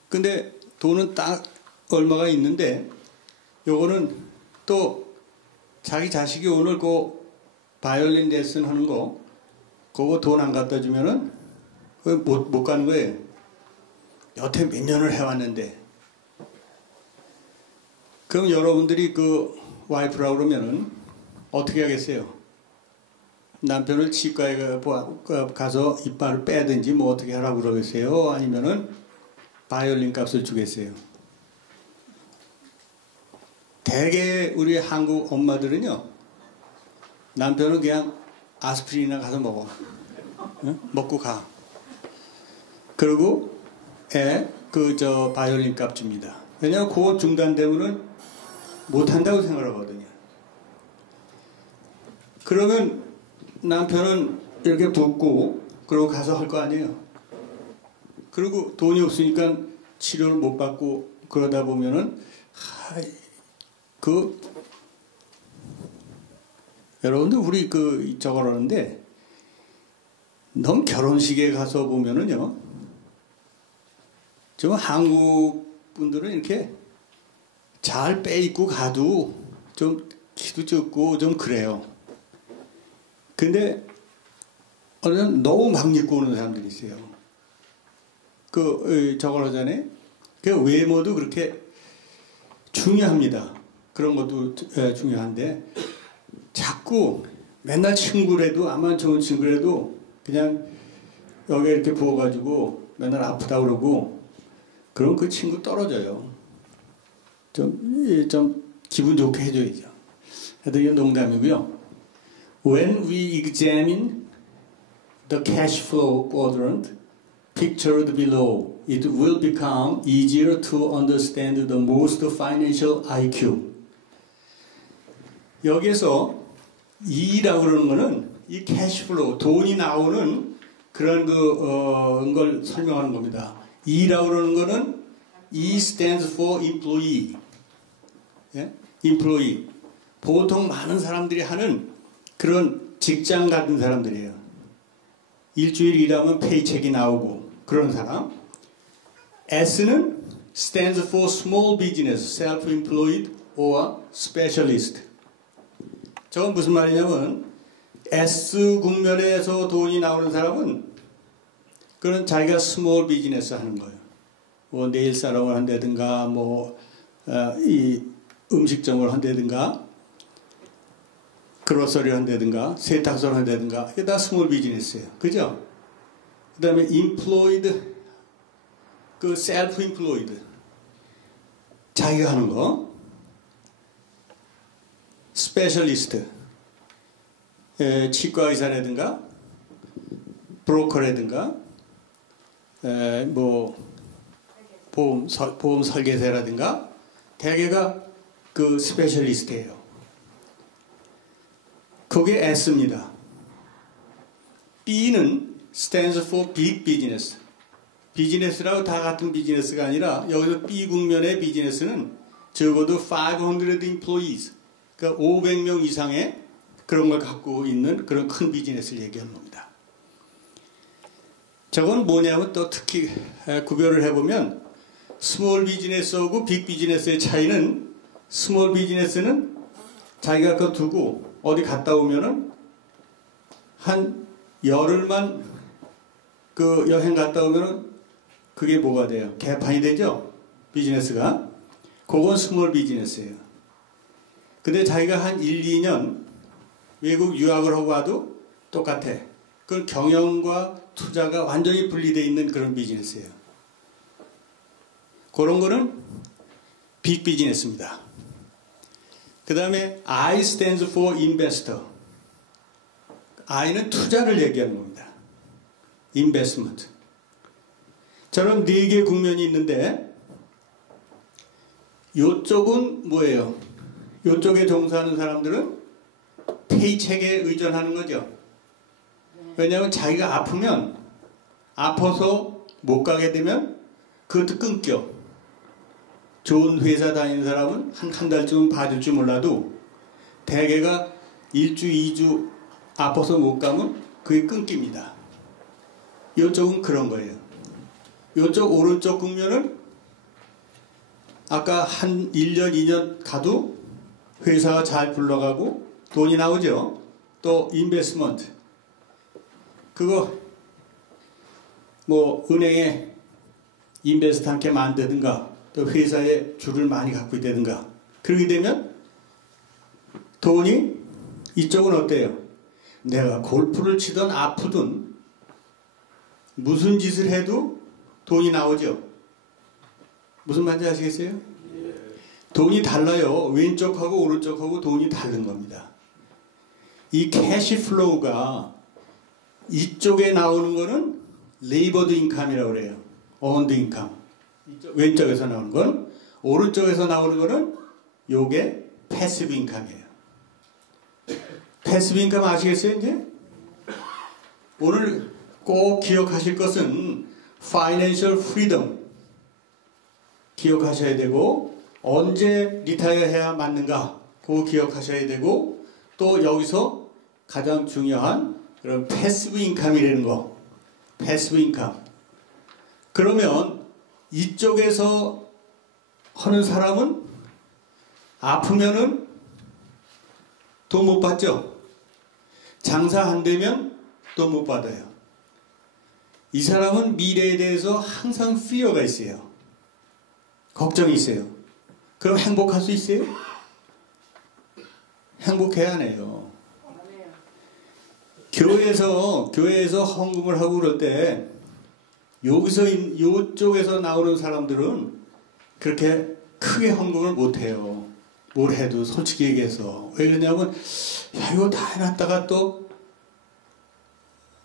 근데 돈은 딱 얼마가 있는데 요거는 또 자기 자식이 오늘 그 바이올린 레슨 하는 거 그거 돈 안 갖다 주면은 못 가는 거예요. 여태 몇 년을 해왔는데. 그럼 여러분들이 그 와이프라고 그러면은 어떻게 하겠어요? 남편을 치과에 가서 이빨을 빼든지 뭐 어떻게 하라고 그러겠어요? 아니면은 바이올린 값을 주겠어요? 대개 우리 한국 엄마들은요, 남편은 그냥 아스피린이나 가서 먹어. 응? 먹고 가. 그리고 바이올린 값 줍니다. 왜냐하면 그거 중단되면은 못한다고 생각하거든요. 그러면 남편은 이렇게 붓고 그러고 가서 할 거 아니에요. 그리고 돈이 없으니까 치료를 못 받고 그러다 보면은 여러분들 우리 저거라는데 너무 결혼식에 가서 보면은요. 좀 한국 분들은 이렇게 잘 빼입고 가도 좀 키도 적고 좀 그래요. 근데 너무 막 입고 오는 사람들이 있어요. 저걸 하잖아요. 그 외모도 그렇게 중요합니다. 그런 것도 중요한데 자꾸 맨날 친구라도 아마 좋은 친구라도 그냥 여기 이렇게 부어가지고 맨날 아프다 그러고 그럼 그 친구 떨어져요. 좀 기분 좋게 해줘야죠. 하여튼 이건 농담이고요. When we examine the cash flow quadrant pictured below, it will become easier to understand the most financial IQ. 여기에서 E라고 그러는 거는 이 캐시플로우, 돈이 나오는 그런 걸 설명하는 겁니다. E라고 그러는 거는 E stands for employee. 예? employee. 보통 많은 사람들이 하는 그런 직장 같은 사람들이에요. 일주일 일하면 페이첵이 나오고 그런 사람. S는 stands for small business, self-employed or specialist. 저건 무슨 말이냐면 S 국면에서 돈이 나오는 사람은 그런 자기가 스몰 비즈니스 하는 거예요. 뭐 네일 사롱을 한다든가 이 음식점을 한다든가 그로서리를 한다든가 세탁소를 한다든가 이게 다 스몰 비즈니스예요. 그죠? 그 다음에 employed, 그 self-employed 자기가 하는 거. 스페셜리스트 치과 의사라든가 브로커라든가 보험 설계사라든가 대개가 그 스페셜리스트예요. 그게 S입니다. B는 stands for big business. 비즈니스라고 다 같은 비즈니스가 아니라 여기서 B 국면의 비즈니스는 적어도 500 employees, 그러니까 500명 이상의 그런 걸 갖고 있는 그런 큰 비즈니스를 얘기하는 겁니다. 저건 뭐냐면 또 특히 구별을 해보면 스몰 비즈니스하고 빅 비즈니스의 차이는 스몰 비즈니스는 자기가 그거 두고 어디 갔다 오면은 한 열흘만 그 여행 갔다 오면은 그게 뭐가 돼요? 개판이 되죠? 비즈니스가. 그건 스몰 비즈니스예요. 근데 자기가 한 1, 2년 외국 유학을 하고 와도 똑같아. 그건 경영과 투자가 완전히 분리되어 있는 그런 비즈니스예요. 그런 거는 빅 비즈니스입니다. 그 다음에 I stands for investor. I는 투자를 얘기하는 겁니다. investment. 저런 4개의 국면이 있는데 요쪽은 뭐예요? 요쪽에 종사하는 사람들은 페이첵에 의존하는 거죠. 왜냐하면 자기가 아프면 아파서 못 가게 되면 그것도 끊겨. 좋은 회사 다니는 사람은 한 달쯤은 봐줄 줄 몰라도 대개가 1주, 2주 아파서 못 가면 그게 끊깁니다. 이쪽은 그런 거예요. 이쪽 오른쪽 국면은 아까 한 1년, 2년 가도 회사가 잘 굴러가고 돈이 나오죠. 또 인베스트먼트. 그거 뭐 은행에 인베스트 함께 만들든가 또 회사에 주를 많이 갖고 있다든가 그렇게 되면 돈이 이쪽은 어때요? 내가 골프를 치든 아프든 무슨 짓을 해도 돈이 나오죠. 무슨 말인지 아시겠어요? 돈이 달라요. 왼쪽하고 오른쪽하고 돈이 다른 겁니다. 이 캐시 플로우가 이쪽에 나오는 거는 레이버드 인컴이라고 그래요. 어운드 인컴. 왼쪽에서 나오는 건, 오른쪽에서 나오는 거는 요게 패시브 인컴이에요. 패시브 인컴 아시겠어요, 이제? 오늘 꼭 기억하실 것은 파이낸셜 프리덤 기억하셔야 되고, 언제 리타이어 해야 맞는가 그거 기억하셔야 되고, 또 여기서 가장 중요한 그런 패시브 인컴이라는 거. 패시브 인컴. 그러면 이쪽에서 하는 사람은 아프면은 돈 못 받죠? 장사 안 되면 돈 못 받아요. 이 사람은 미래에 대해서 항상 fear가 있어요. 걱정이 있어요. 그럼 행복할 수 있어요? 행복해야 하네요. 교회에서 헌금을 하고 그럴 때 요쪽에서 나오는 사람들은 그렇게 크게 헌금을 못 해요. 뭘 해도 솔직히 얘기해서. 왜 그러냐면 야 이거 다 해놨다가 또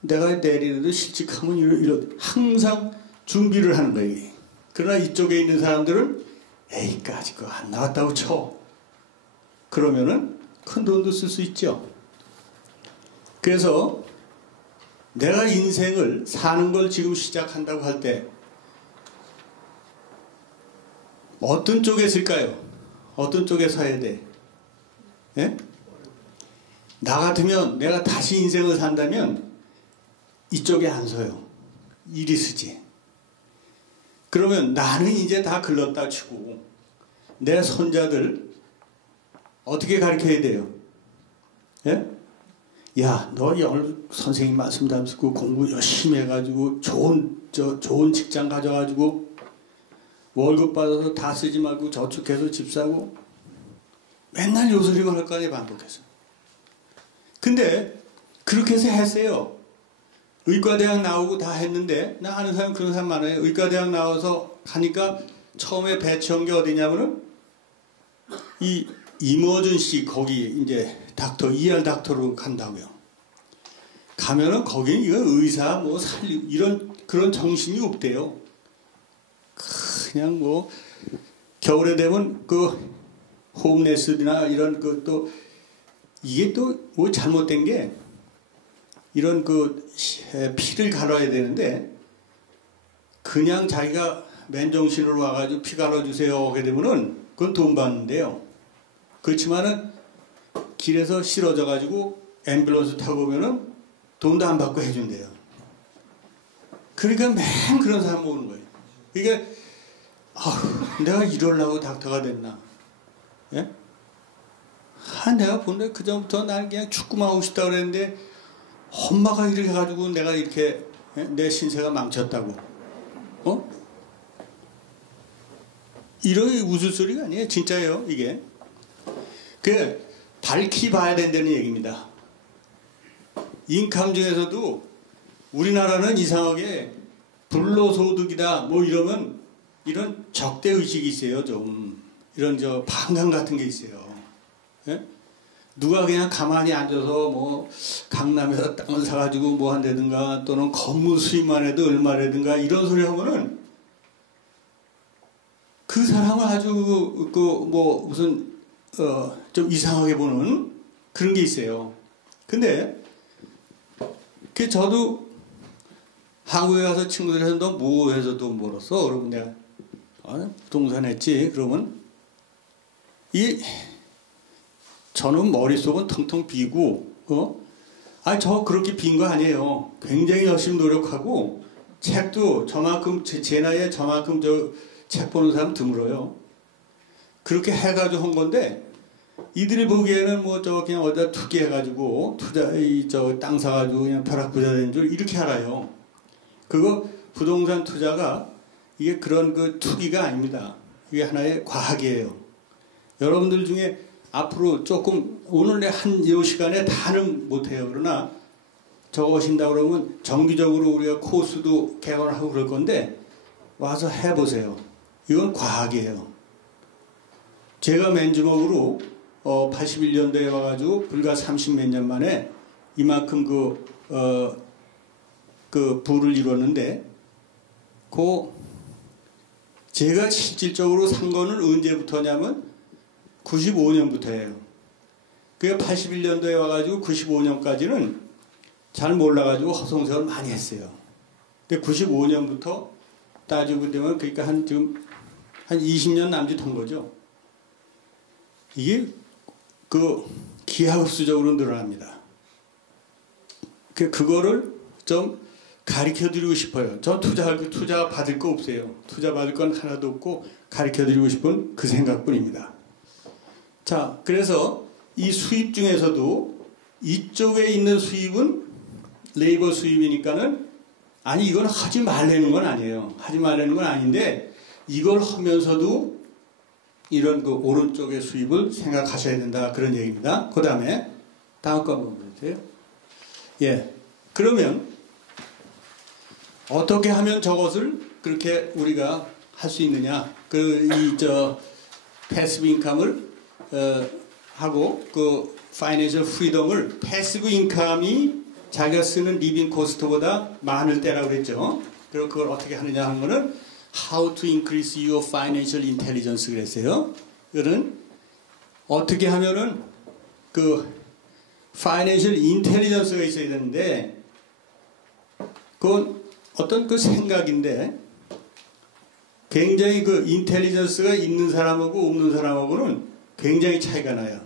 내가 내리는데 실직하면 이런 항상 준비를 하는 거예요. 그러나 이쪽에 있는 사람들은 에이까지 그거 안 나왔다고 쳐. 그러면은 큰 돈도 쓸 수 있죠. 그래서 내가 인생을 사는 걸 지금 시작한다고 할 때 어떤 쪽에 있을까요? 어떤 쪽에 서야 돼? 예? 나 같으면 내가 다시 인생을 산다면 이쪽에 안 서요. 이리 서지. 그러면 나는 이제 다 글렀다 치고 내 손자들 어떻게 가르쳐야 돼요? 예? 야, 너 선생님 말씀 담고 공부 열심히 해가지고 좋은 직장 가져가지고 월급 받아서 다 쓰지 말고 저축해서 집 사고 맨날 요 소리만 할 거 아니에요, 반복해서. 근데 그렇게 해서 했어요. 의과대학 나오고 다 했는데, 나 아는 사람 그런 사람 많아요. 의과대학 나와서 가니까 처음에 배치한 게 어디냐면은 이 이머전시 거기 이제 닥터 ER 닥터로 간다고요. 가면은 거기는 이거 의사 뭐 이런 그런 정신이 없대요. 그냥 뭐 겨울에 되면 그 홈레스나 이런 것도 이게 또 뭐 잘못된 게 이런 그 피를 갈아야 되는데 그냥 자기가 맨정신으로 와가지고 피 갈아주세요 하게 되면은 그건 돈 받는데요. 그렇지만은 길에서 쓰러져가지고 앰뷸런스 타고 오면은 돈도 안 받고 해준대요. 그러니까 맨 그런 사람 오는 거예요. 이게 내가 이러려고 닥터가 됐나? 예? 내가 본래 그 전부터 난 그냥 축구만 하고 싶다 그랬는데 엄마가 이렇게 해가지고 내가 이렇게 내 신세가 망쳤다고. 이런 웃을 소리가 아니에요. 진짜예요, 이게. 밝히 봐야 된다는 얘기입니다. 인컴 중에서도 우리나라는 이상하게 불로소득이다 뭐 이러면 이런 적대의식이 있어요. 좀 이런 반감 같은 게 있어요. 예? 누가 그냥 가만히 앉아서 뭐 강남에서 땅을 사가지고 뭐 한다든가 또는 건물 수입만 해도 얼마라든가 이런 소리 하면은 그 사람을 아주 뭐 무슨 좀 이상하게 보는 그런 게 있어요. 근데 저도 한국에 가서 친구들이 너 뭐 해서 돈 벌었어? 그러면 내가 부동산 했지. 그러면 저는 머릿속은 텅텅 비고 저 그렇게 빈 거 아니에요. 굉장히 열심히 노력하고 책도 저만큼 제 나이에 저만큼 책 보는 사람 드물어요. 그렇게 해가지고 한 건데 이들이 보기에는 뭐 그냥 어디다 투기해가지고 땅 사가지고 그냥 벼락부자 된 줄 이렇게 알아요. 그거 부동산 투자가 이게 그런 그 투기가 아닙니다. 이게 하나의 과학이에요. 여러분들 중에 앞으로 조금 오늘 요 시간에 다는 못해요. 그러나 저거 오신다 그러면 정기적으로 우리가 코스도 개발하고 그럴 건데 와서 해보세요. 이건 과학이에요. 제가 맨 주먹으로 81년도에 와가지고 불과 30몇 년 만에 이만큼 그 부를 이뤘는데 제가 실질적으로 산 거는 언제부터냐면 95년부터예요. 그게 81년도에 와가지고 95년까지는 잘 몰라가지고 허송세월 많이 했어요. 근데 95년부터 따지고 되면 그러니까 지금 한 20년 남짓한 거죠. 이게 기하급수적으로 늘어납니다. 그거를 좀 가르쳐드리고 싶어요. 저 투자 받을 거 없어요. 투자 받을 건 하나도 없고 가르쳐드리고 싶은 그 생각뿐입니다. 자, 그래서 이 수입 중에서도 이쪽에 있는 수입은 레이버 수입이니까는 이건 하지 말라는 건 아니에요. 하지 말라는 건 아닌데 이걸 하면서도 이런 오른쪽의 수입을 생각하셔야 된다. 그런 얘기입니다. 그 다음에 다음 거 한번 보세요. 예. 그러면 어떻게 하면 저것을 그렇게 우리가 할 수 있느냐? 패시브 인컴을 하고 파이낸셜 프리덤을 패시브 인컴이 자기가 쓰는 리빙 코스트보다 많을 때라고 그랬죠. 그리고 그걸 어떻게 하느냐 하는 거는 How to increase your financial intelligence 그랬어요. 이거는 어떻게 하면은 financial intelligence가 있어야 되는데 그건 어떤 생각인데 굉장히 그 인텔리전스가 있는 사람하고 없는 사람하고는 굉장히 차이가 나요.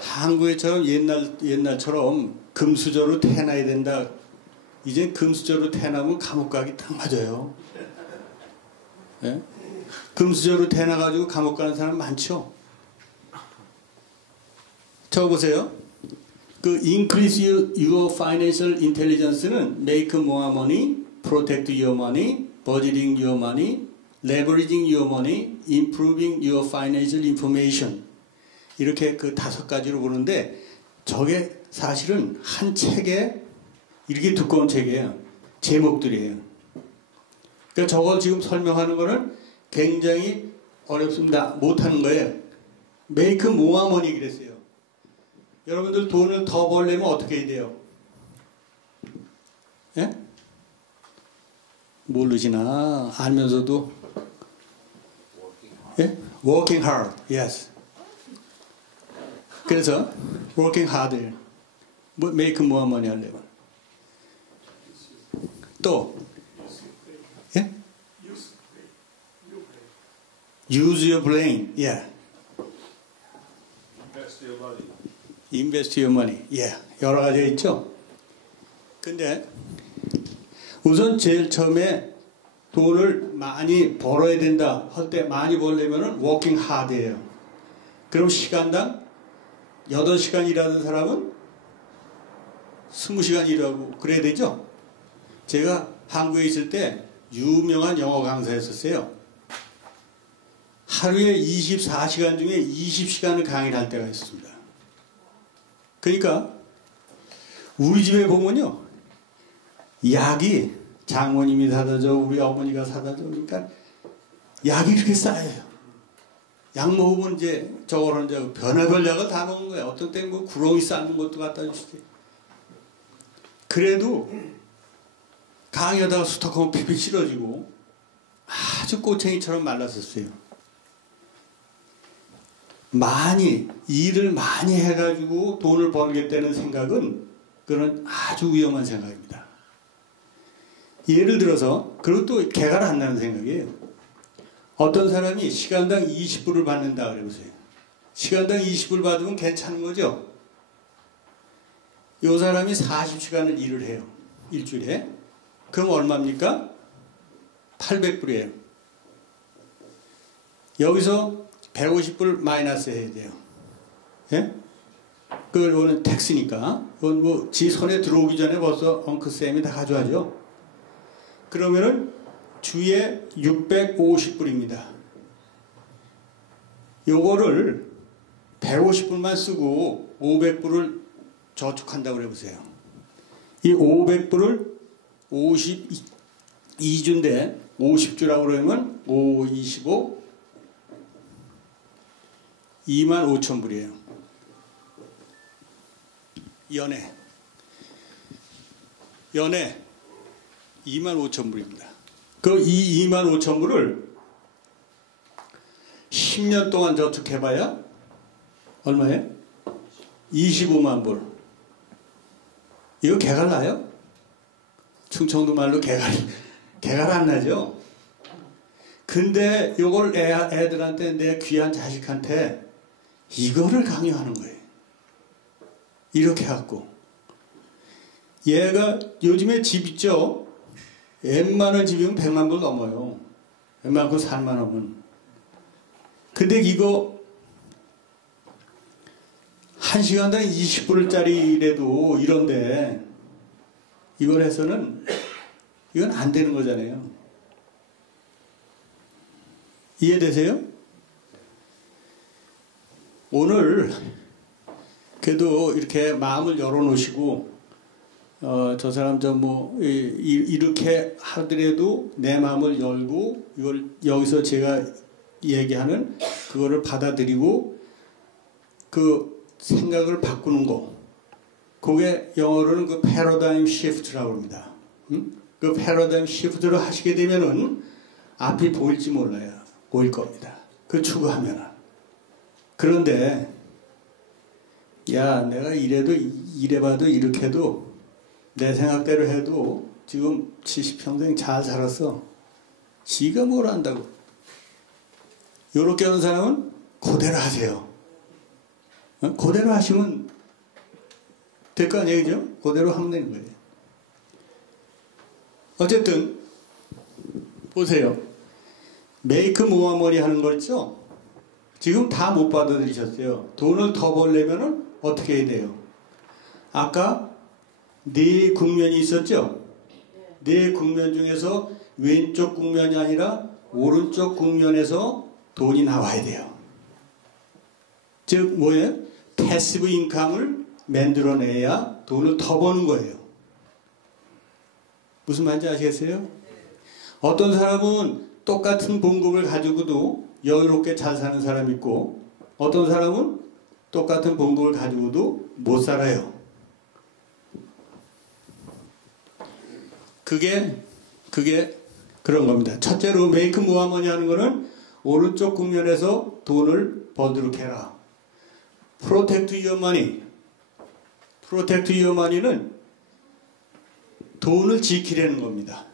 한국에처럼 옛날처럼 금수저로 태어나야 된다. 이제 금수저로 태어나면 감옥 가기 딱 맞아요. 예? 금수저로 태어나가지고 감옥 가는 사람 많죠? 저 보세요. 그 increase your financial intelligence는 make more money, protect your money, budgeting your money, leveraging your money, improving your financial information. 이렇게 그 5가지로 보는데 저게 사실은 한 책에 이렇게 두꺼운 책이에요. 제목들이에요. 그러니까 저걸 지금 설명하는 거는 굉장히 어렵습니다. 못하는 거예요. make more money 그랬어요. 여러분들 돈을 더 벌려면 어떻게 해야 돼요? 예? 모르시나? 알면서도 예? working hard. Yes. 그래서 working hard. make more money 하려면 또 예? use your brain. Yeah. invest your money. Yeah. 여러 가지가 있죠. 근데 우선 제일 처음에 돈을 많이 벌어야 된다 할 때 많이 벌려면은 working hard예요. 그럼 시간당 8시간 일하는 사람은 20시간 일하고 그래야 되죠. 제가 한국에 있을 때 유명한 영어 강사였었어요. 하루에 24시간 중에 20시간을 강의를 할 때가 있었습니다. 그러니까 우리 집에 보면요. 약이 장모님이 사다 줘, 우리 어머니가 사다 줘. 그러니까 약이 이렇게 쌓여요. 약 먹으면 이제 저거는 이제 변화별 약을 다 먹는 거예요. 어떤 때는 뭐 구렁이 쌓는 것도 갖다 주시지. 그래도 강의하다가 수탁하면 피피 싫어지고 아주 꼬챙이처럼 말랐었어요. 일을 많이 해가지고 돈을 벌겠다는 생각은 그건 아주 위험한 생각입니다. 예를 들어서, 그리고 또 개가 안 나는 생각이에요. 어떤 사람이 시간당 20불을 받는다 그래보세요. 시간당 20불 받으면 괜찮은 거죠? 이 사람이 40시간을 일을 해요. 일주일에. 그럼 얼마입니까? 800불이에요. 여기서 150불 마이너스 해야 돼요. 예? 그거는 텍스니까. 그건 뭐 지 손에 들어오기 전에 벌써 엉크쌤이 다 가져가죠. 그러면은 주에 650불입니다. 요거를 150불만 쓰고 500불을 저축한다고 해보세요. 이 500불을 52주인데 50주라고 그러면 5, 25, 25,000불이에요. 연애 25,000불입니다. 그 이 25,000불을 10년 동안 저축해봐야 얼마예요? 25만 불. 이거 개갈 나요? 충청도 말로 개갈 안 나죠? 근데 요걸 애들한테, 내 귀한 자식한테 이거를 강요하는 거예요. 이렇게 해갖고. 얘가 요즘에 집 있죠? 웬만한 집이면 100만 불 넘어요. 웬만큼 살만 하면. 근데 이거 1시간당 20불짜리라도 이런데 이걸 해서는 이건 안 되는 거잖아요. 이해되세요? 오늘 그래도 이렇게 마음을 열어놓으시고 저 사람 이렇게 하더라도 내 마음을 열고 이걸 여기서 제가 얘기하는 그거를 받아들이고 그 생각을 바꾸는 거, 그게 영어로는 그 패러다임 시프트라고 합니다. 그 패러다임 시프트를 하시게 되면은 앞이 보일지 몰라요. 보일 겁니다. 그 추구하면은. 그런데 야, 내가 이래봐도 이렇게 해도 내 생각대로 해도 지금 70평생 잘 살았어. 지가 뭘 안다고. 요렇게 하는 사람은 그대로 하세요. 그대로 하시면 될 거 아니에요, 그죠? 그대로 하면 되는 거예요. 어쨌든 보세요. 메이크 모어머니 하는 거 있죠? 지금 다 못 받아들이셨어요. 돈을 더 벌려면 어떻게 해야 돼요? 아까 네 국면이 있었죠? 네 국면 중에서 왼쪽 국면이 아니라 오른쪽 국면에서 돈이 나와야 돼요. 즉 뭐예요? 패시브 인컴을 만들어내야 돈을 더 버는 거예요. 무슨 말인지 아시겠어요? 어떤 사람은 똑같은 봉급을 가지고도 여유롭게 잘 사는 사람이 있고, 어떤 사람은 똑같은 봉급을 가지고도 못 살아요. 그게 그런 겁니다. 첫째로 메이크 모어머니 하는 거는 오른쪽 국면에서 돈을 벌도록 해라. 프로텍트 유어 머니. 프로텍트 유어 머니는 돈을 지키려는 겁니다.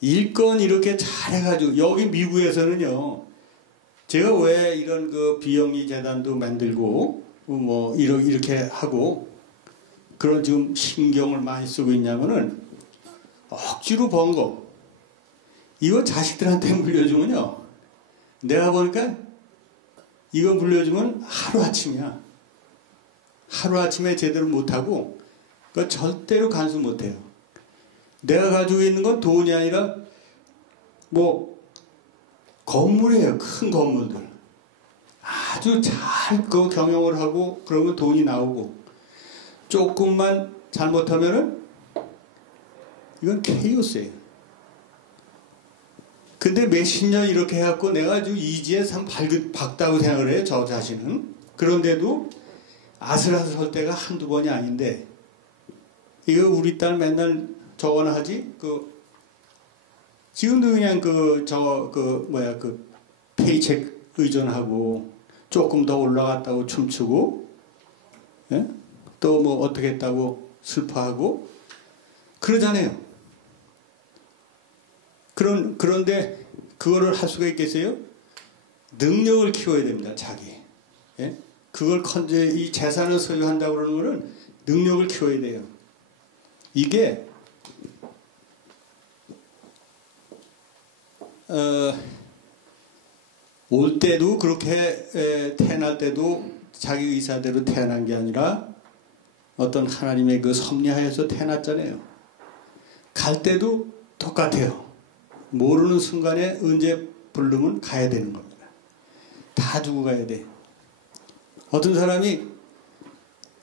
일건 이렇게 잘해가지고, 여기 미국에서는요, 제가 왜 이런 그 비영리 재단도 만들고, 뭐, 이렇게 하고, 그런 지금 신경을 많이 쓰고 있냐면은, 억지로 번 거, 이거 자식들한테 물려주면요, 내가 보니까, 이거 물려주면 하루아침이야. 하루아침에 제대로 못하고, 그거 절대로 간수 못해요. 내가 가지고 있는 건 돈이 아니라 뭐 건물이에요. 큰 건물들. 아주 잘 그 경영을 하고 그러면 돈이 나오고, 조금만 잘못하면은 이건 케이오스예요. 근데 몇십 년 이렇게 해갖고 내가 아주 이지에 참 밝다고 생각을 해요. 저 자신은. 그런데도 아슬아슬할 때가 한두 번이 아닌데, 이거 우리 딸 맨날 저거나 하지? 지금도 그냥 페이책 의존하고, 조금 더 올라갔다고 춤추고, 예? 또 뭐 어떻게 했다고 슬퍼하고, 그러잖아요. 그런데 그거를 할 수가 있겠어요? 능력을 키워야 됩니다, 자기. 예? 그걸 이 재산을 소유한다고 그러는 거는 능력을 키워야 돼요. 이게 올 때도 그렇게 태어날 때도 자기 의사대로 태어난 게 아니라 어떤 하나님의 그 섭리하에서 태어났잖아요. 갈 때도 똑같아요. 모르는 순간에 언제 부르면 가야 되는 겁니다. 다 두고 가야 돼. 어떤 사람이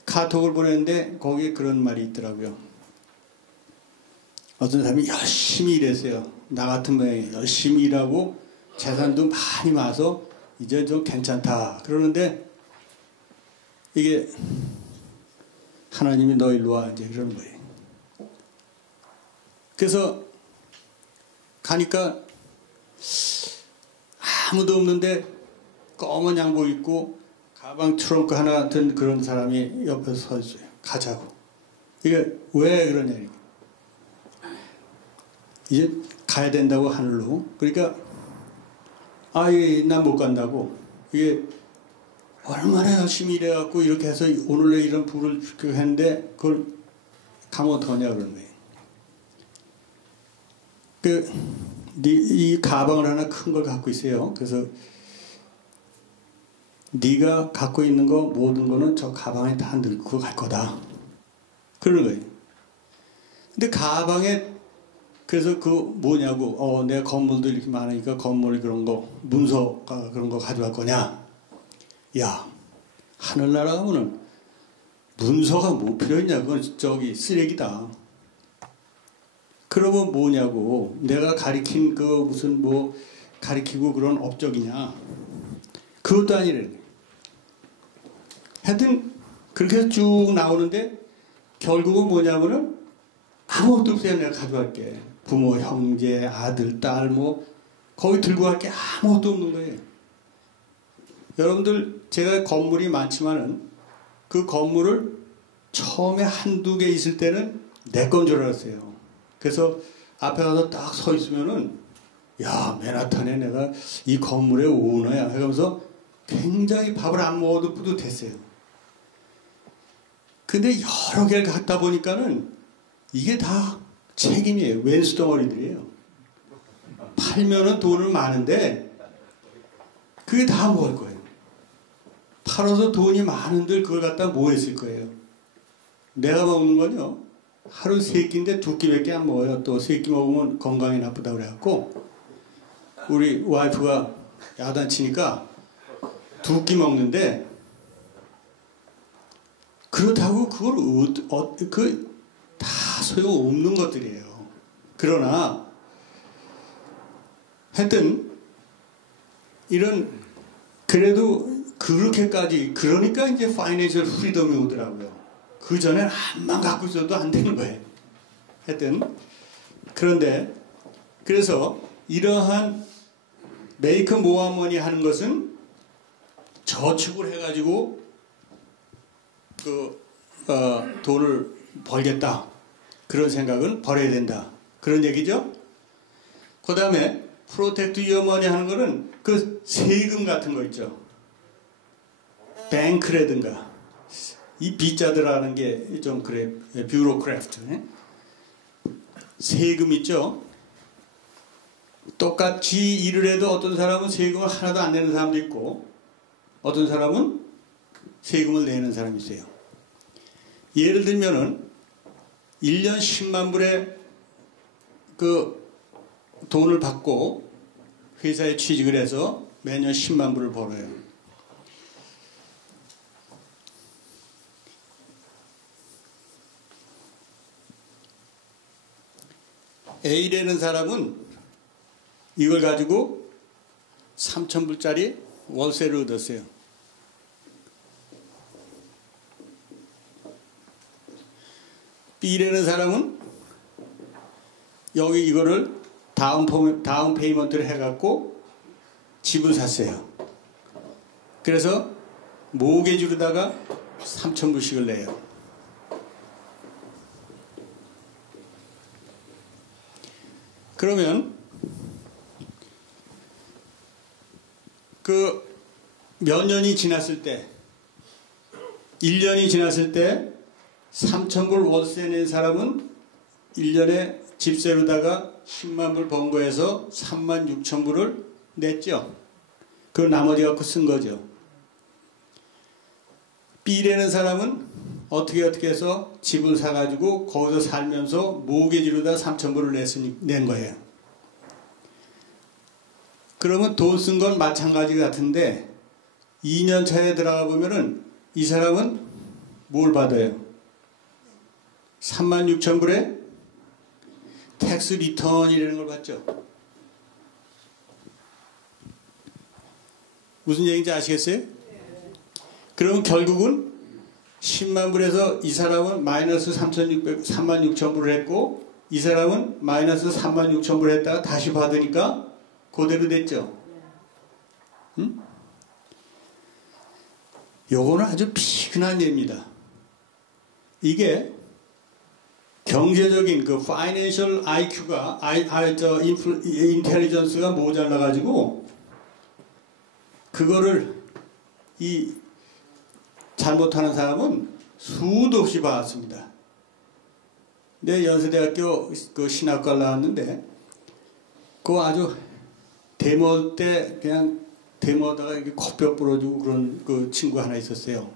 카톡을 보냈는데 거기에 그런 말이 있더라고요. 어떤 사람이 열심히 일했어요. 나 같은 모양이 열심히 일하고 재산도 많이 모아서 이제 좀 괜찮다 그러는데, 이게 하나님이 너 일로 와 이제 그러는 거예요. 그래서 가니까 아무도 없는데 검은 양복 입고 가방 트렁크 하나 든 그런 사람이 옆에 서 있어요. 가자고. 이게 왜 그러냐, 이제 가야 된다고 하늘로. 그러니까 난 못 간다고. 이게 얼마나 열심히 일해갖고 이렇게 해서 오늘의 이런 부를 했는데 그걸 가면 어떡하냐 그러는 거예요. 이 가방을 하나 큰 걸 갖고 있어요. 그래서 네가 갖고 있는 거 모든 거는 저 가방에 다 넣고 갈 거다. 그러는 거예요. 근데 가방에 그래서 뭐냐고, 내가 건물도 이렇게 많으니까 건물 그런 거, 문서가 그런 거 가져갈 거냐? 야, 하늘나라 가면은 문서가 뭐 필요했냐? 그건 저기 쓰레기다. 그러면 뭐냐고, 내가 가리킨 무슨 가리키고 그런 업적이냐? 그것도 아니래. 하여튼, 그렇게 해서 쭉 나오는데, 결국은 뭐냐면은, 아무것도 없어요. 내가 가져갈게. 부모, 형제, 아들, 딸, 거기 들고 갈 게 아무것도 없는 거예요. 여러분들, 제가 건물이 많지만은, 그 건물을 처음에 한두 개 있을 때는 내 건 줄 알았어요. 그래서 앞에 가서 딱 서 있으면은 야, 맨하탄에 내가 이 건물의 오너야 하면서 굉장히 밥을 안 먹어도 뿌듯했어요. 근데 여러 개를 갖다 보니까는 이게 다 책임이에요. 왼수덩어리들이에요. 팔면은 돈은 많은데 그게 다 먹을 거예요. 팔아서 돈이 많은들 그걸 갖다 뭐 했을 거예요. 내가 먹는 건요, 하루 3끼인데 2끼밖에 안 먹어요. 또 3끼 먹으면 건강에 나쁘다고 그래갖고 우리 와이프가 야단치니까 2끼 먹는데, 그렇다고 그걸 다 소용없는 것들이에요. 그러나 하여튼 이런, 그래도 그렇게까지, 그러니까 이제 파이낸셜 프리덤이 오더라고요. 그 전엔 암만 갖고 있어도 안 되는 거예요. 하여튼 그런데 그래서 이러한 메이크 모어머니 하는 것은 저축을 해가지고 돈을 벌겠다, 그런 생각은 버려야 된다, 그런 얘기죠. 그 다음에 프로텍트 유어머니 하는 거는 그 세금 같은 거 있죠. 뱅크라든가 이 B자들하는 게 좀 그래, 뷰로크래프트, 세금 있죠. 똑같이 일을 해도 어떤 사람은 세금을 하나도 안 내는 사람도 있고 어떤 사람은 세금을 내는 사람이 있어요. 예를 들면은 1년 10만 불의 그 돈을 받고 회사에 취직을 해서 매년 10만 불을 벌어요. A라는 사람은 이걸 가지고 3,000불짜리 월세를 얻었어요. B라는 사람은 여기 이거를 다운 페이먼트를 해갖고 집을 샀어요. 그래서 모게지로다가 3,000불씩을 내요. 그러면 그 몇 년이 지났을 때, 1년이 지났을 때 3,000불 월세 낸 사람은 1년에 집세로다가 10만 불 번 거에서 36,000불을 냈죠. 그 나머지 갖고 쓴 거죠. B라는 사람은 어떻게 해서 집을 사가지고 거기서 살면서 모게지로다 3,000불을 낸 거예요. 그러면 돈 쓴 건 마찬가지 같은데 2년 차에 들어가 보면은 이 사람은 뭘 받아요? 36,000불에 텍스 리턴이라는 걸 받죠. 무슨 얘기인지 아시겠어요? 그러면 결국은 10만 불에서 이 사람은 마이너스 36,000불을 했고 이 사람은 마이너스 36,000불을 했다가 다시 받으니까 그대로 됐죠. 응? 요거는 아주 피근한 예입니다. 이게 경제적인 그 파이낸셜 IQ가 인텔리전스가 모자라 가지고 그거를 이 잘못하는 사람은 수도 없이 봐왔습니다. 내 연세대학교 그 신학과를 나왔는데 그거 아주 데모 때 그냥 데모하다가 이렇게 코뼈 부러지고 그런 그 친구 하나 있었어요.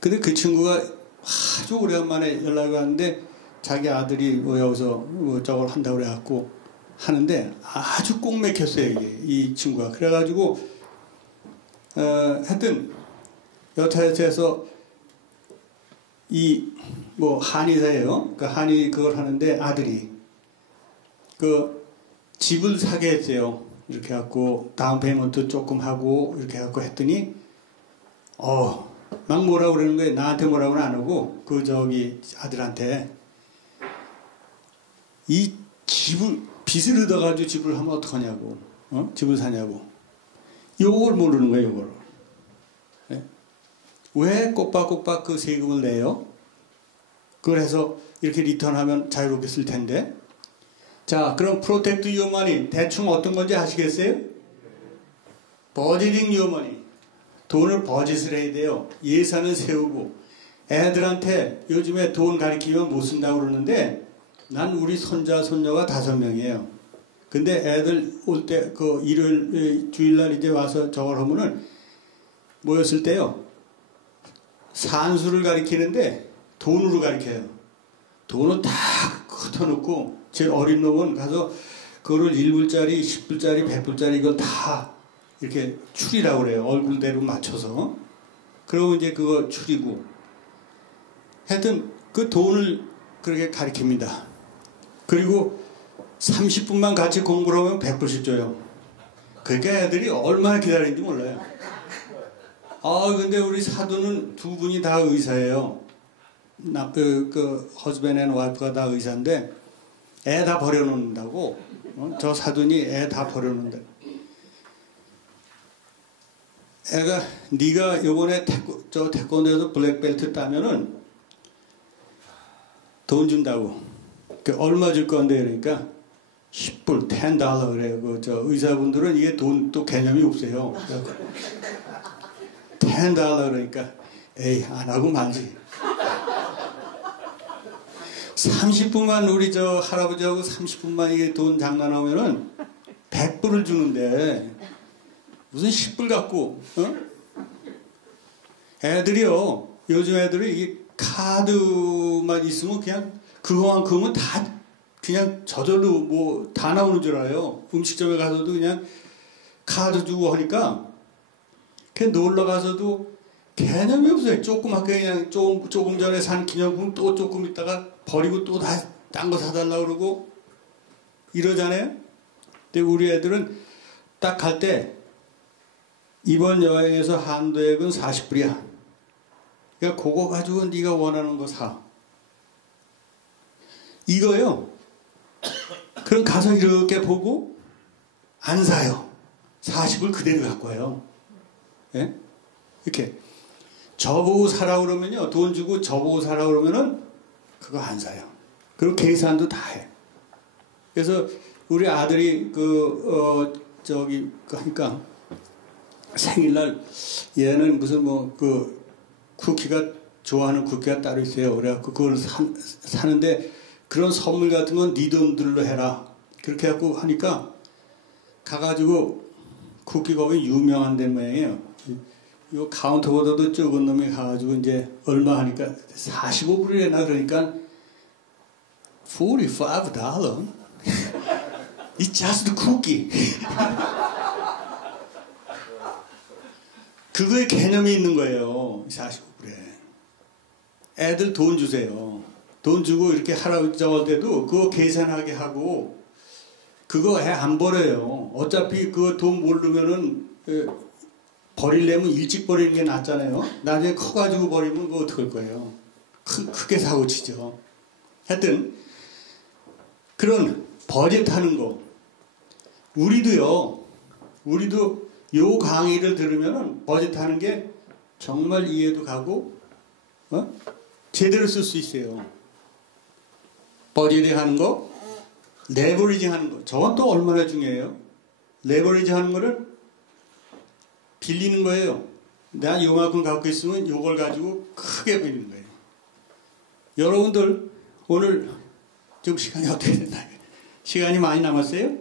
근데 그 친구가 아주 오래간만에 연락이 왔는데 자기 아들이 뭐 여기서 뭐 저걸 한다고 그래갖고 하는데 아주 꼭 맥혔어요, 이게, 이 친구가. 그래가지고 하여튼 여타여타해서 이 뭐 한의사예요. 그 한의 그걸 하는데 아들이 그 집을 사게 했어요. 이렇게 해갖고 다운 페이먼트 조금 하고 이렇게 해갖고 했더니 막 뭐라고 그러는 거예요. 나한테 뭐라고는 안 하고 그 저기 아들한테 이 집을 빚을 얻어가지고 집을 하면 어떡하냐고, 집을 사냐고. 요걸 모르는 거예요. 요걸. 네? 왜 꼬박꼬박 그 세금을 내요? 그걸 해서 이렇게 리턴하면 자유롭게 쓸 텐데. 자, 그럼 프로텍트 유어 머니 대충 어떤 건지 아시겠어요? 버지딩 유어 머니. 돈을 버짓을 해야 돼요. 예산을 세우고. 애들한테 요즘에 돈 가리키면 못 쓴다고 그러는데 난 우리 손자 손녀가 5명이에요. 근데 애들 올 때 그 일요일 주일날 이제 와서 저걸 하면은 모였을 때요. 산수를 가리키는데 돈으로 가리켜요. 돈을 다 흩어놓고 제일 어린 놈은 가서 그거를 1불짜리, 10불짜리, 100불짜리 이걸 다 이렇게 추리라고 그래요. 얼굴대로 맞춰서. 그러고 이제 그거 추리고. 하여튼 그 돈을 그렇게 가리킵니다. 그리고 30분만 같이 공부를 하면 100불씩 줘요. 그러니까 애들이 얼마나 기다리는지 몰라요. 근데 우리 사돈은 두 분이 다 의사예요. 허즈밴 앤 와이프가 다 의사인데 애 다 버려놓는다고. 저 사돈이 애 다 버려놓는다. 애가 네가 요번에 태권도에서 블랙벨트 따면은 돈 준다고. 얼마 줄 건데 그러니까 10불, $10 그래요. 저 의사분들은 이게 돈 또 개념이 없어요. $10 그러니까 에이 안 하고 말지. 30분만 우리 저 할아버지하고 30분만 이게 돈 장난하면은 100불을 주는데 무슨 10불 갖고 애들이요. 요즘 애들이 이게 카드만 있으면 그냥 그거만큼은 다 그냥 저절로 뭐 다 나오는 줄 알아요. 음식점에 가서도 그냥 카드 주고 하니까 그냥 놀러 가서도 개념이 없어요. 조그맣게 그냥 조금 전에 산 기념품 또 조금 있다가 버리고 또 다 딴 거 사달라고 그러고 이러잖아요. 근데 우리 애들은 딱 갈 때 이번 여행에서 한도액은 40불이야. 그러니까 그거 가지고 네가 원하는 거 사. 이거요. 그럼 가서 이렇게 보고 안 사요. 40불 그대로 갖고 와요. 예? 이렇게 저보고 사라 그러면요. 돈 주고 저보고 사라 그러면은 그거 안 사요. 그리고 계산도 다 해. 그래서 우리 아들이 그러니까 생일날 얘는 무슨 쿠키가 좋아하는 쿠키가 따로 있어요. 그래갖고 그걸 사는데 그런 선물 같은 건 네 돈들로 해라. 그렇게 해갖고 하니까 가가지고 쿠키 거기 유명한 데 모양이에요. 요 카운터보다도 적은 놈이 가가지고 이제 얼마 하니까 45불이나 그러니까 $45. It's just a cookie. 그거에 개념이 있는 거예요. 45불에. 애들 돈 주세요. 돈 주고 이렇게 할아버지 저럴 때도 그거 계산하게 하고 그거 애 안 버려요. 어차피 그거 돈 모르면은 버리려면 일찍 버리는 게 낫잖아요. 나중에 커가지고 버리면 그거 어떡할 거예요. 크게 사고 치죠. 하여튼 그런 버젯하는 거 우리도 요 강의를 들으면은 버젯하는 게 정말 이해도 가고 제대로 쓸 수 있어요. 버젯 하는 거, 레버리징 하는 거. 저건 또 얼마나 중요해요. 레버리징 하는 거를 빌리는 거예요. 내가 요만큼 갖고 있으면 요걸 가지고 크게 빌리는 거예요. 여러분들 오늘 지금 시간이 어떻게 됐나요? 시간이 많이 남았어요?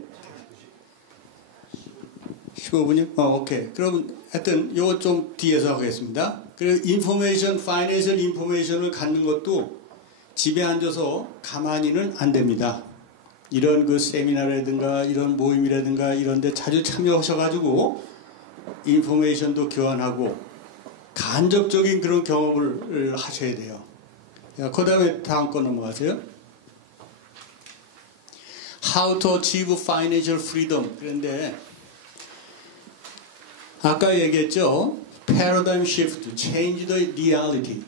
15분이요? 오케이. 그럼 하여튼 요거 좀 뒤에서 하겠습니다. 그리고 파이낸셜 인포메이션을 갖는 것도 집에 앉아서 가만히는 안 됩니다. 이런 그 세미나라든가 이런 모임이라든가 이런 데 자주 참여하셔가지고 인포메이션도 교환하고 간접적인 그런 경험을 하셔야 돼요. 그 다음에 다음 거 넘어가세요. How to achieve financial freedom. 그런데 아까 얘기했죠. Paradigm shift, change the reality.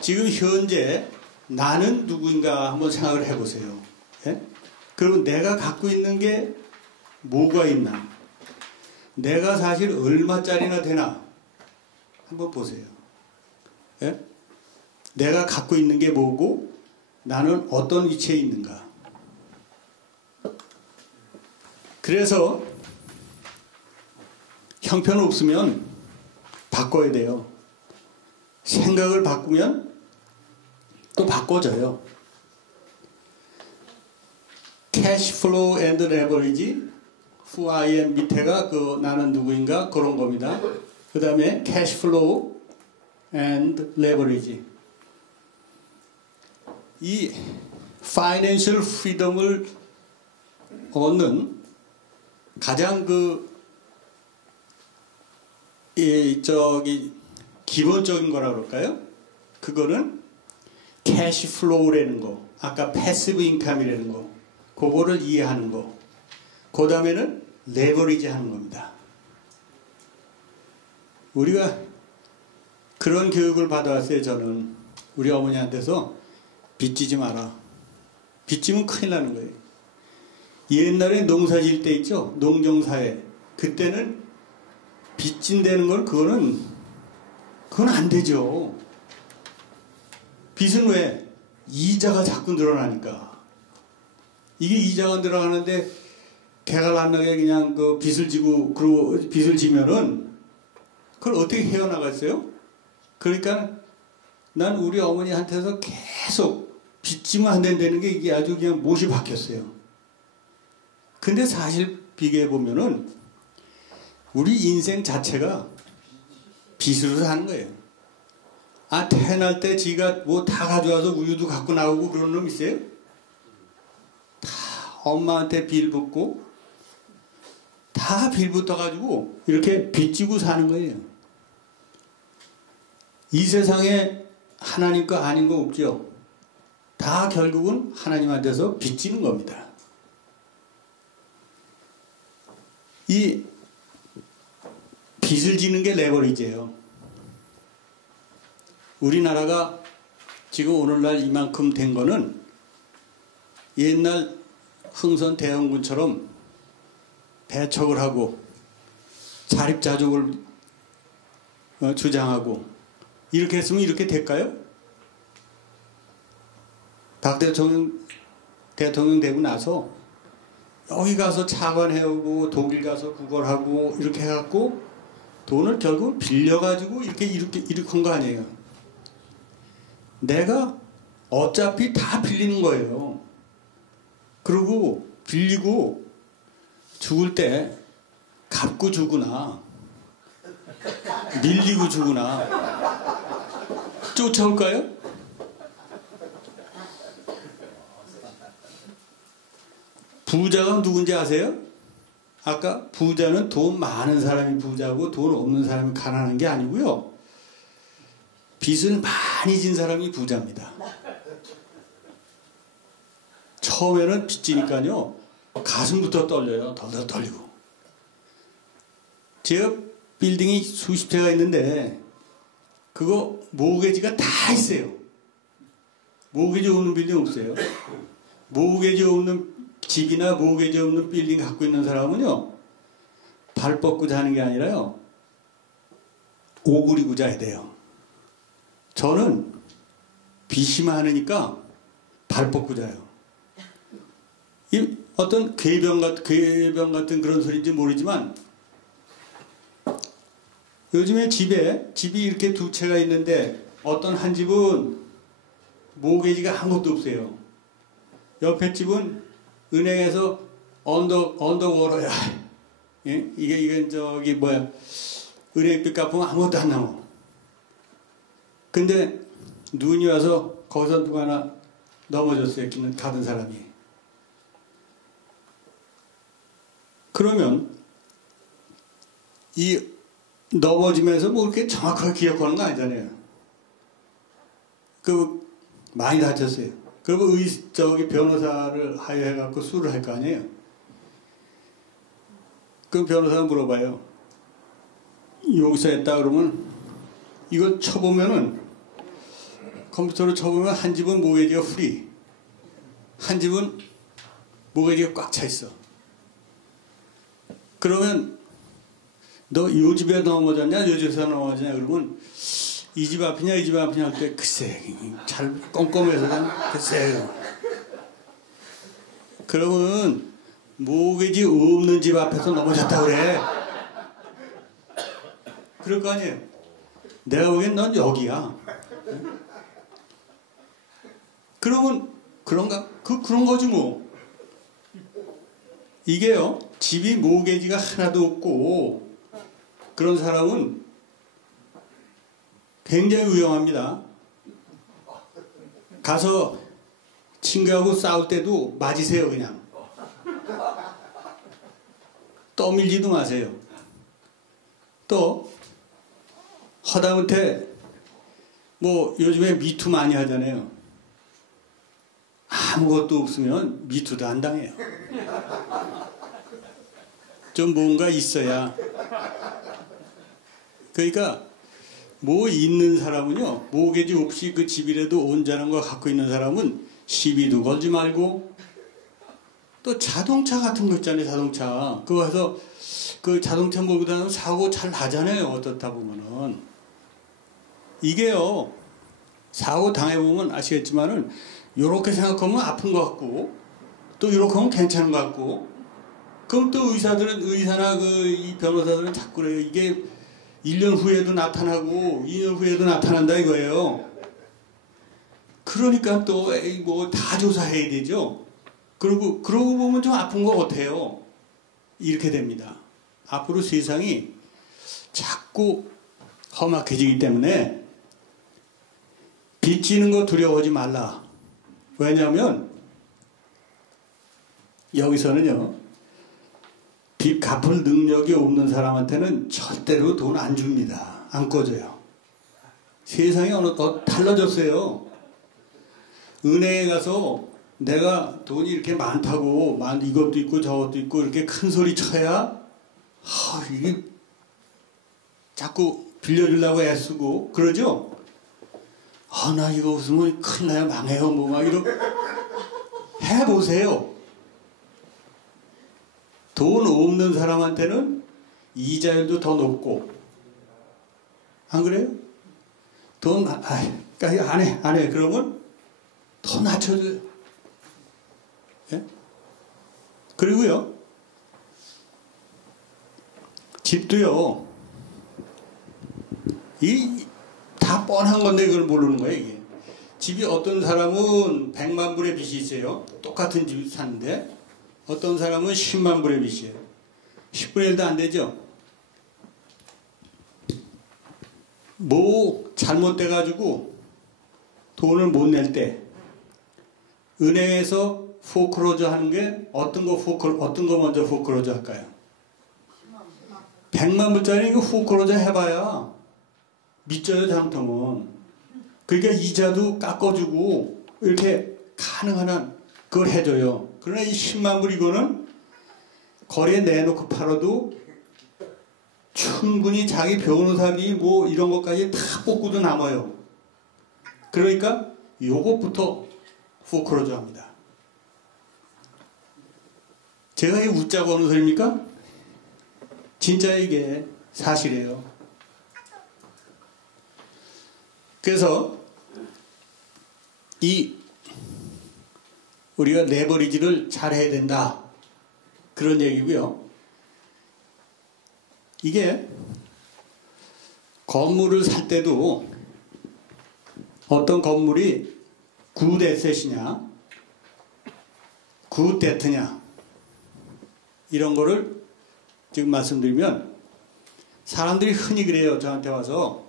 지금 현재 나는 누구인가 한번 생각을 해보세요. 예? 그리고 내가 갖고 있는 게 뭐가 있나? 내가 사실 얼마짜리나 되나? 한번 보세요. 예? 내가 갖고 있는 게 뭐고 나는 어떤 위치에 있는가. 그래서 형편없으면 바꿔야 돼요. 생각을 바꾸면 또 바꿔져요. Cash flow and leverage, who I am 밑에가 그 나는 누구인가 그런 겁니다. 그 다음에 cash flow and leverage. 이 financial freedom을 얻는 가장 기본적인 거라 그럴까요? 그거는 캐시 플로우라는 거, 아까 패시브 인컴이라는 거, 그거를 이해하는 거. 그 다음에는 레버리지 하는 겁니다. 우리가 그런 교육을 받아왔어요. 저는 우리 어머니한테서 빚지지 마라. 빚지면 큰일 나는 거예요. 옛날에 농사 지을 때 있죠. 농경사회. 그때는 빚진다는 건 그건 안 되죠. 빚은 왜? 이자가 자꾸 늘어나니까. 이게 이자가 늘어나는데 개가 안 나게 그냥 그 빚을 지고 그리고 빚을 지면은 그걸 어떻게 헤어나갔어요? 그러니까 난 우리 어머니한테서 계속 빚지면 안 된다는 게 이게 아주 그냥 못이 박혔어요. 근데 사실 비교해 보면은 우리 인생 자체가 빚으로 사는 거예요. 아, 태어날 때 지가 뭐 다 가져와서 우유도 갖고 나오고 그런 놈 있어요? 다 엄마한테 빌 붓고 다 빌 붙어가지고 이렇게 빚지고 사는 거예요. 이 세상에 하나님 거 아닌 거 없죠. 다 결국은 하나님한테서 빚지는 겁니다. 이 빚을 지는 게 레버리지예요. 우리나라가 지금 오늘날 이만큼 된 거는 옛날 흥선 대원군처럼 배척을 하고 자립자족을 주장하고 이렇게 했으면 이렇게 될까요? 박 대통령 되고 나서 여기 가서 차관 해오고 독일 가서 구걸하고 이렇게 해갖고 돈을 결국 빌려가지고 이렇게 한 거 아니에요. 내가 어차피 다 빌리는 거예요. 그리고 빌리고 죽을 때 갚고 죽으나 밀리고 죽으나 쫓아올까요? 부자가 누군지 아세요? 아까 부자는 돈 많은 사람이 부자고 돈 없는 사람이 가난한 게 아니고요. 빚을 많이 진 사람이 부자입니다. 처음에는 빚지니까요. 가슴부터 떨려요. 덜덜 떨리고. 제가 빌딩이 수십 채가 있는데 그거 모기지가 다 있어요. 모기지 없는 빌딩 없어요. 모기지 없는 집이나 모기지 없는 빌딩 갖고 있는 사람은요. 발 뻗고 자는 게 아니라요. 오그리고 자야 돼요. 저는 빚이 많으니까 발 뻗고 자요. 이 어떤 괴병 같은 그런 소리인지 모르지만 요즘에 집이 이렇게 두 채가 있는데 어떤 한 집은 모기지가 아무것도 없어요. 옆에 집은 은행에서 언더워러야. 예? 이게 저기 뭐야. 은행빚 갚으면 아무것도 안 나와. 근데 눈이 와서 거기서 누가 하나 넘어졌어요. 가던 사람이. 그러면 이 넘어지면서 뭐 이렇게 정확하게 기억하는 거 아니잖아요. 많이 다쳤어요. 그리고 변호사를 하여해갖고 수를 할 거 아니에요. 그럼 변호사가 물어봐요. 여기서 했다 그러면 이걸 쳐보면은 컴퓨터로 쳐보면 한 집은 모기지가 프리, 한 집은 모기지가 꽉 차 있어. 그러면 너 요 집에 넘어졌냐, 요 집에서 넘어졌냐 그러면 이 집 앞이냐 이 집 앞이냐 할 때 글쎄 잘 꼼꼼해서 글쎄 그러면 모기지 없는 집 앞에서 넘어졌다 그래. 그럴 거 아니에요. 내가 보기엔 넌 여기야. 그러면 그런가? 그런 거지 뭐. 이게요, 집이 모기지가 하나도 없고 그런 사람은 굉장히 위험합니다. 가서 친구하고 싸울 때도 맞으세요. 그냥 떠밀지도 마세요. 또 하다못해 뭐 요즘에 미투 많이 하잖아요. 아무것도 없으면 미투도 안 당해요. 좀 뭔가 있어야. 그러니까 뭐 있는 사람은요, 모기지 없이 그 집이라도 온전한 거 갖고 있는 사람은 시비도 걸지 말고, 또 자동차 같은 거 있잖아요. 자동차 그거 해서 그 자동차 몰고 다니면 사고 잘 나잖아요. 어떻다 보면은 이게요, 사고 당해보면 아시겠지만은 요렇게 생각하면 아픈 것 같고 또 요렇게 하면 괜찮은 것 같고, 그럼 또 의사나 이 변호사들은 자꾸 그래요. 이게 1년 후에도 나타나고 2년 후에도 나타난다 이거예요. 그러니까 또 뭐 다 조사해야 되죠. 그러고 보면 좀 아픈 것 같아요. 이렇게 됩니다. 앞으로 세상이 자꾸 험악해지기 때문에 빚지는 거 두려워하지 말라. 왜냐하면 여기서는요, 빚 갚을 능력이 없는 사람한테는 절대로 돈 안 줍니다. 안 꿔줘요. 세상이 달라졌어요. 은행에 가서 내가 돈이 이렇게 많다고 이것도 있고 저것도 있고 이렇게 큰 소리 쳐야 이게 자꾸 빌려주려고 애쓰고 그러죠. 나 이거 없으면 큰일 나요. 망해요. 뭐 막 이러고 해보세요. 돈 없는 사람한테는 이자율도 더 높고, 안 그래요? 돈 안 해. 그러면 더 낮춰줘요. 예? 그리고요, 집도요, 다 뻔한 건데 이걸 모르는 거예요, 이게. 집이 어떤 사람은 100만 불의 빚이 있어요. 똑같은 집 사는데. 어떤 사람은 10만 불의 빚이에요. 10분의 1도 안 되죠. 뭐 잘못돼가지고 돈을 못 낼 때 은행에서 포크로저 하는 게 어떤 거 먼저 포크로저 할까요? 100만 불짜리 이거 포크로저 해봐야 믿져요. 잘못하면. 그러니까 이자도 깎아주고 이렇게 가능한 한 그걸 해줘요. 그러나 이 10만 불 이거는 거리에 내놓고 팔아도 충분히 자기 변호사비 뭐 이런 것까지 다 뽑고도 남아요. 그러니까 요것부터 포크로저 합니다. 제가 이 웃자고 하는 소리입니까? 진짜 이게 사실이에요. 그래서 우리가 레버리지를 잘 해야 된다. 그런 얘기고요. 이게 건물을 살 때도 어떤 건물이 굿 에셋이냐, 굿 데트냐, 이런 거를 지금 말씀드리면 사람들이 흔히 그래요. 저한테 와서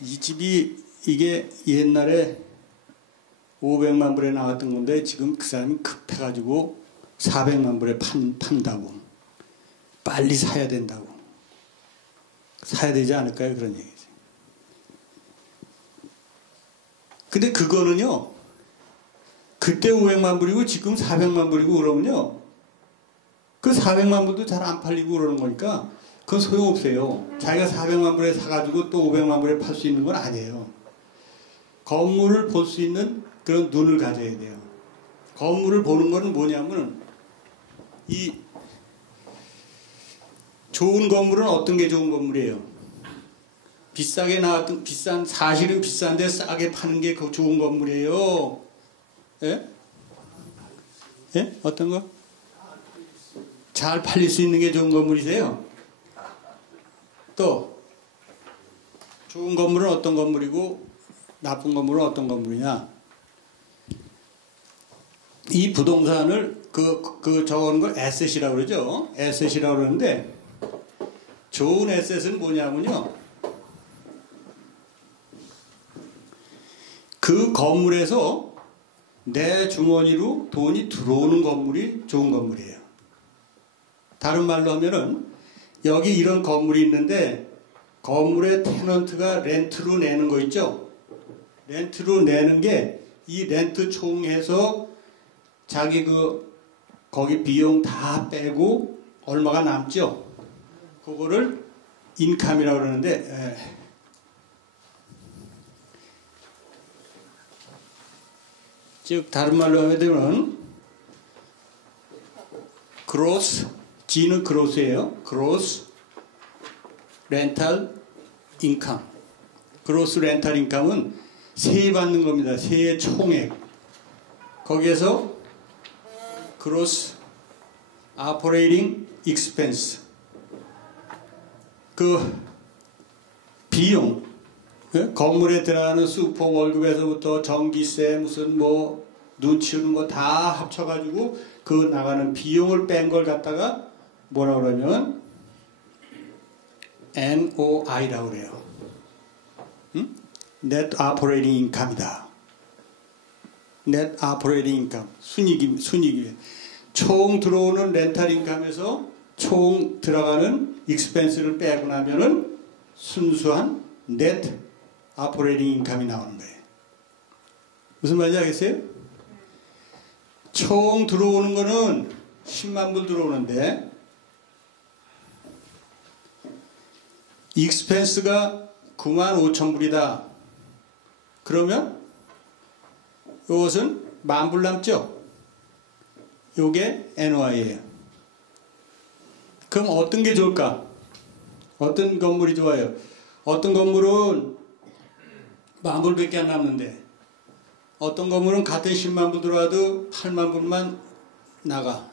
이 집이 이게 옛날에 500만 불에 나왔던 건데 지금 그 사람이 급해가지고 400만 불에 판다고. 빨리 사야 된다고. 사야 되지 않을까요? 그런 얘기죠. 근데 그거는요, 그때 500만 불이고 지금 400만 불이고 그러면요, 그 400만 불도 잘 안 팔리고 그러는 거니까 그건 소용없어요. 자기가 400만 불에 사가지고 또 500만 불에 팔 수 있는 건 아니에요. 건물을 볼 수 있는 그런 눈을 가져야 돼요. 건물을 보는 거는 뭐냐면, 이 좋은 건물은 어떤 게 좋은 건물이에요? 비싸게 나왔던 사실은 비싼데 싸게 파는 게 그 좋은 건물이에요. 예? 예? 어떤 거? 잘 팔릴 수 있는 게 좋은 건물이세요. 또 좋은 건물은 어떤 건물이고 나쁜 건물은 어떤 건물이냐? 이 부동산을 적은 걸 에셋이라고 그러죠. 에셋이라고 그러는데 좋은 에셋은 뭐냐면요. 그 건물에서 내 주머니로 돈이 들어오는 건물이 좋은 건물이에요. 다른 말로 하면은 여기 이런 건물이 있는데 건물의 테넌트가 렌트로 내는 거 있죠. 렌트로 내는 게 이 렌트 총해서 자기 거기 비용 다 빼고 얼마가 남죠. 그거를 인컴이라고 그러는데 즉 다른 말로 하면 gross G는 gross예요. gross rental income. gross rental income은 세입 받는 겁니다. 세의 총액. 거기에서 gross operating expense. 그 비용, 건물에 들어가는 슈퍼 월급에서부터 전기세 무슨 눈 치우는 거 다 합쳐가지고 그 나가는 비용을 뺀 걸 갖다가 뭐라 그러냐면 NOI라고 그래요. Net Operating Income이다. Net Operating Income. 순이익이. 총 들어오는 렌탈 인컴에서 총 들어가는 익스펜스를 빼고 나면은 순수한 Net Operating Income이 나오는 거예요. 무슨 말인지 알겠어요? 총 들어오는 거는 10만 불 들어오는데 익스펜스가 9만 5천 불이다. 그러면 이것은 만 불 남죠? 이게 NOI예요. 그럼 어떤 게 좋을까? 어떤 건물이 좋아요? 어떤 건물은 만 불밖에 안 남는데 어떤 건물은 같은 10만 불 들어와도 8만 불만 나가.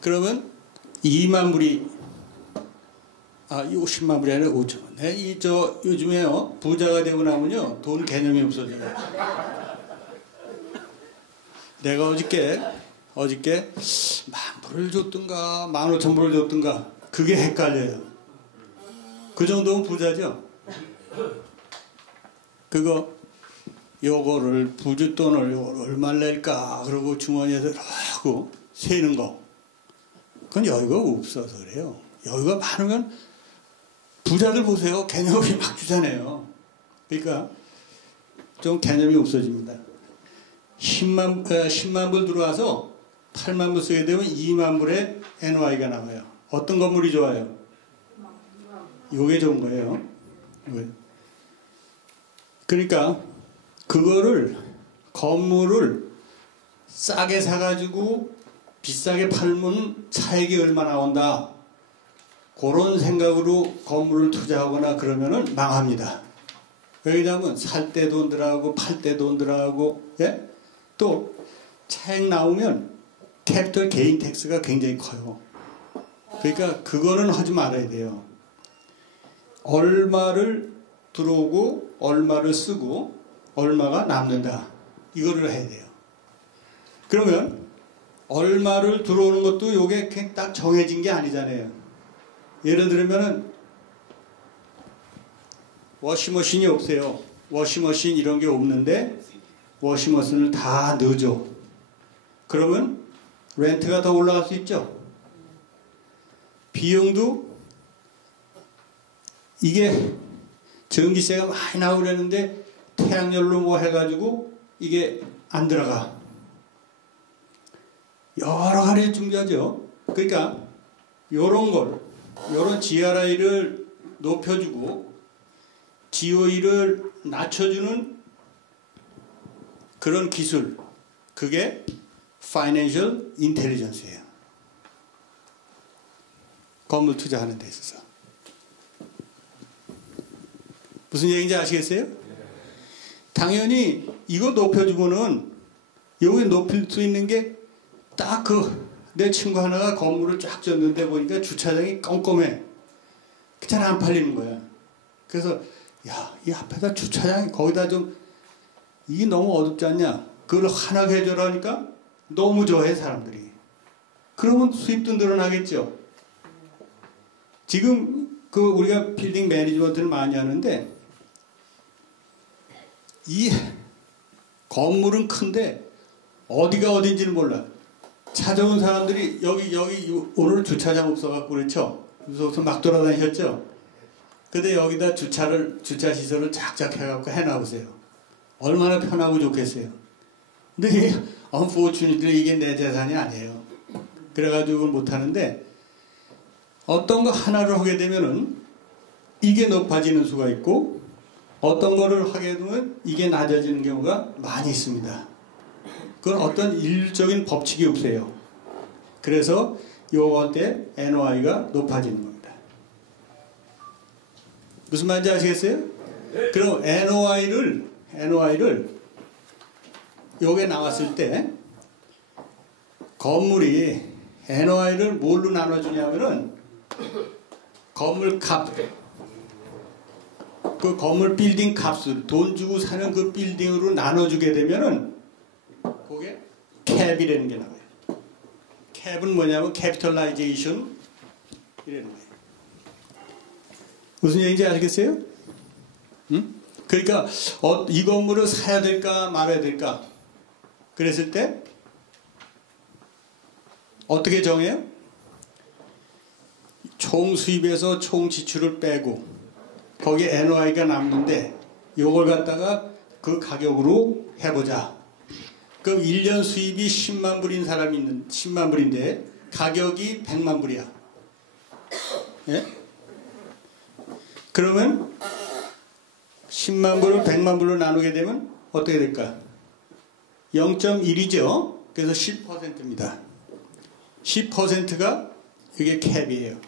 그러면 2만 불이 50만 불이 아니라 5천 원. 요즘에요 부자가 되고 나면요 돈 개념이 없어져요. 내가 어저께 10,000불을 줬든가 15,000불을 줬든가 그게 헷갈려요. 그 정도면 부자죠. 요거를 부주돈을 얼마를 낼까 그러고 주머니에서 하고 세는 거 그건 여유가 없어서 그래요. 여유가 많으면 부자들 보세요. 개념이 막 주잖아요. 그러니까 좀 개념이 없어집니다. 10만 불 들어와서 8만 불 쓰게 되면 2만 불의 NOI가 나와요. 어떤 건물이 좋아요? 요게 좋은 거예요. 그러니까 건물을 싸게 사가지고 비싸게 팔면 차익이 얼마 나온다. 그런 생각으로 건물을 투자하거나 그러면은 망합니다. 왜냐하면 살 때 돈 들어가고 팔 때 돈 들어가고 또 차익 나오면 캐피털 게인 텍스가 굉장히 커요. 그러니까 그거는 하지 말아야 돼요. 얼마를 들어오고 얼마를 쓰고 얼마가 남는다. 이거를 해야 돼요. 그러면 얼마를 들어오는 것도 요게 그냥 딱 정해진 게 아니잖아요. 예를 들면은 워시머신이 없어요. 워시머신 이런 게 없는데 워시머신을 다 넣어줘. 그러면 렌트가 더 올라갈 수 있죠. 비용도 이게 전기세가 많이 나오려는데 태양열로 뭐 해가지고 이게 안 들어가. 여러 가지 준비하죠. 그러니까 요런 GRI를 높여주고 GOE를 낮춰주는 그런 기술, 그게 Financial Intelligence예요. 건물 투자하는 데 있어서. 무슨 얘기인지 아시겠어요? 당연히 이거 높여주고는 여기 높일 수 있는 게 딱 내 친구 하나가 건물을 쫙 졌는데 보니까 주차장이 껌껌해. 잘 안 팔리는 거야. 그래서 야, 이 앞에다 주차장 거기다 좀 이게 너무 어둡지 않냐? 그걸 환하게 해줘라니까 너무 좋아해 사람들이. 그러면 수입도 늘어나겠죠. 지금 우리가 빌딩 매니지먼트를 많이 하는데 이 건물은 큰데 어디가 어딘지를 몰라. 찾아온 사람들이 여기 오늘 주차장 없어갖고 그렇죠. 그래서 막 돌아다니셨죠. 근데 여기다 주차 시설을 작작 해갖고 해놔보세요. 얼마나 편하고 좋겠어요. 근데 unfortunately 이게 내 재산이 아니에요. 그래가지고 그걸 못하는데 어떤 거 하나를 하게 되면은 이게 높아지는 수가 있고 어떤 거를 하게 되면 이게 낮아지는 경우가 많이 있습니다. 그건 어떤 일률적인 법칙이 없어요. 그래서 요거 때 NOI가 높아지는 겁니다. 무슨 말인지 아시겠어요? 그럼 NOI를 요게 나왔을 때 건물이 NOI를 뭘로 나눠주냐면은 건물 값, 그 건물 빌딩 값을 돈 주고 사는 그 빌딩으로 나눠주게 되면은 그게 캡이라는 게 나와요. 캡은 뭐냐면 캐피털라이제이션 이라는 거예요. 무슨 얘기인지 아시겠어요? 응? 그러니까 이 건물을 사야 될까 말아야 될까 그랬을 때 어떻게 정해요? 총 수입에서 총 지출을 빼고 거기에 NOI가 남는데 요걸 갖다가 그 가격으로 해보자. 그럼 1년 수입이 10만 불인 사람이 10만 불인데 가격이 100만 불이야. 예? 그러면 10만 불을 100만 불로 나누게 되면 어떻게 될까? 0.1이죠. 그래서 10%입니다. 10%가 이게 캡이에요.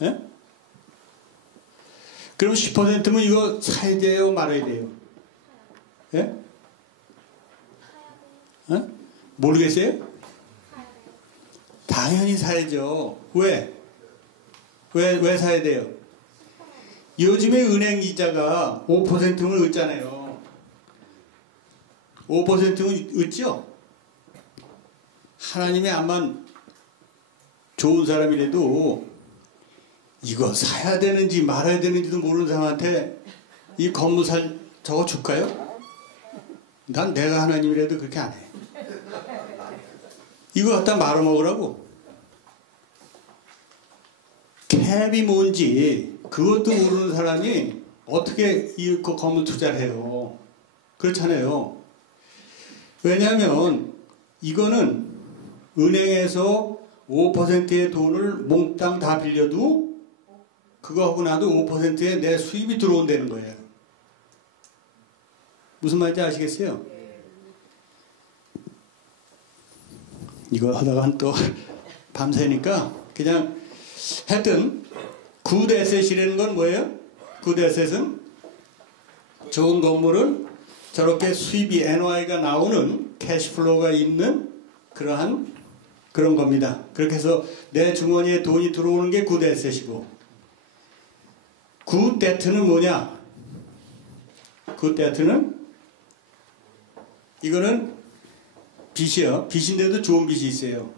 예? 그럼 10%면 이거 사야 돼요? 말아야 돼요? 예? 어? 모르겠어요? 당연히 사야죠. 왜 사야 돼요? 요즘에 은행 이자가 5%면 얻잖아요. 5%면 얻죠? 하나님의 암만 좋은 사람이라도 이거 사야 되는지 말아야 되는지도 모르는 사람한테 이 건물 저거 줄까요? 난 내가 하나님이라도 그렇게 안 해. 이거 갖다 말아먹으라고. 캡이 뭔지 그것도 모르는 사람이 어떻게 이 건물 투자를 해요. 그렇잖아요. 왜냐하면 이거는 은행에서 5%의 돈을 몽땅 다 빌려도 그거 하고 나도 5%의 내 수입이 들어온다는 거예요. 무슨 말인지 아시겠어요? 이거 하다가 또 밤새니까 그냥 하여튼 굿 에셋이라는 건 뭐예요? 굿 에셋은 좋은 건물은 저렇게 수입이 NOI가 나오는 캐시플로우가 있는 그러한 그런 겁니다. 그렇게 해서 내 주머니에 돈이 들어오는 게 굿 에셋이고 굿 데트는 뭐냐? 굿 데트는 이거는 빚이요. 빚인데도 좋은 빚이 있어요.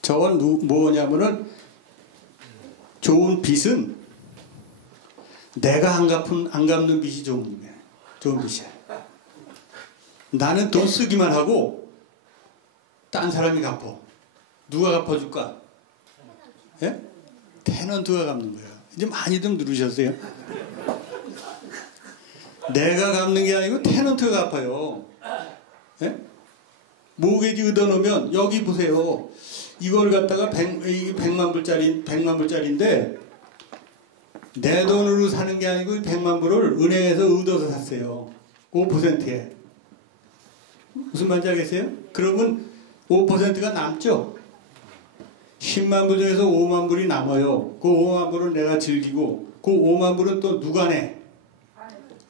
저건 뭐냐면은 좋은 빚은 내가 안 갚는 빚이 좋은 빚이야. 나는 돈 쓰기만 하고 딴 사람이 갚어. 누가 갚아줄까? 예? 테넌트가 갚는 거야. 이제 많이들 누르셨어요? 내가 갚는 게 아니고 테넌트가 갚아요. 예? 모기지 얻어놓으면 여기 보세요. 이걸 갖다가 100만 불짜리인데 내 돈으로 사는 게 아니고 100만 불을 은행에서 얻어서 샀어요. 5%에. 무슨 말인지 알겠어요? 그러면 5%가 남죠? 10만 불 중에서 5만 불이 남아요. 그 5만 불은 내가 즐기고 그 5만 불은 또 누가 내?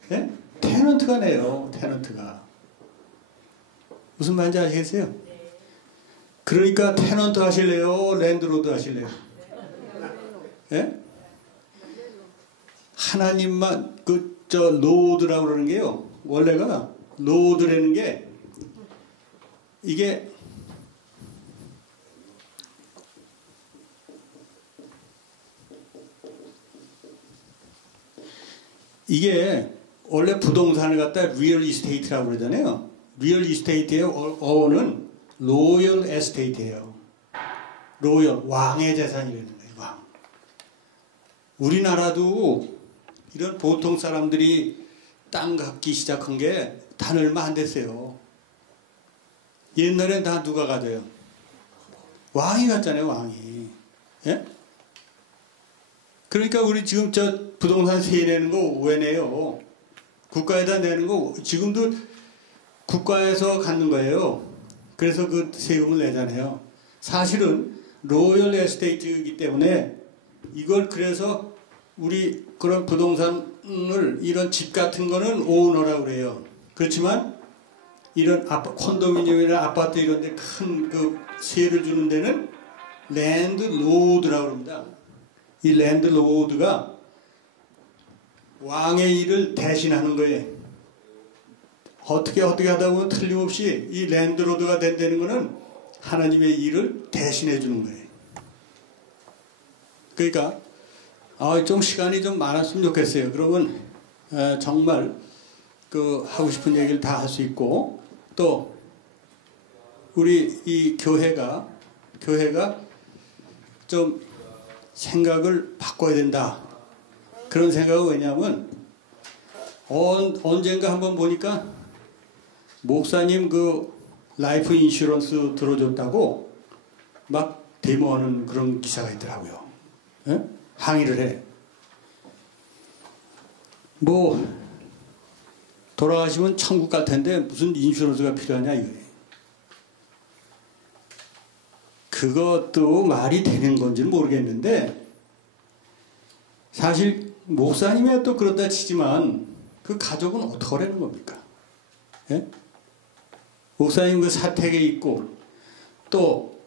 네? 테넌트가 내요. 테넌트가. 무슨 말인지 아시겠어요? 그러니까 테넌트 하실래요? 랜드로드 하실래요? 예? 하나님만 로드라고 그러는 게요. 원래가 로드라는 게 이게 원래 부동산을 갖다 리얼 이스테이트라고 그러잖아요. 리얼 이스테이트의 어원은 로열 에스테이트예요. 로열, 왕의 재산이라는 거예요. 왕. 우리나라도 이런 보통 사람들이 땅 갖기 시작한 게 단 얼마 안 됐어요. 옛날엔 다 누가 가져요? 왕이 갔잖아요, 왕이. 예? 그러니까 우리 지금 부동산 세금 내는 거 왜 내요? 국가에다 내는 거 지금도 국가에서 갖는 거예요. 그래서 그 세금을 내잖아요. 사실은 로열 에스테이트이기 때문에 이걸 그래서 우리 그런 부동산을 이런 집 같은 거는 오너라고 그래요. 그렇지만 이런 콘도미니엄이나 아파트 이런 데 큰 그 세를 주는 데는 랜드로드라고 합니다. 이 랜드로드가 왕의 일을 대신하는 거예요. 어떻게 하다 보면 틀림없이 이 랜드로드가 된다는 것은 하나님의 일을 대신해 주는 거예요. 그러니까 좀 시간이 좀 많았으면 좋겠어요. 그러면 정말 그 하고 싶은 얘기를 다 할 수 있고 또 우리 이 교회가 좀 생각을 바꿔야 된다. 그런 생각은 왜냐하면 언젠가 한번 보니까 목사님 그 라이프 인슈런스 들어줬다고 막 데모하는 그런 기사가 있더라고요. 예? 항의를 해. 돌아가시면 천국 갈 텐데 무슨 인슈런스가 필요하냐 이거예요. 그것도 말이 되는 건지는 모르겠는데 사실 목사님이 또 그렇다 치지만 그 가족은 어떻게 하라는 겁니까? 예? 목사님 그 사택에 있고 또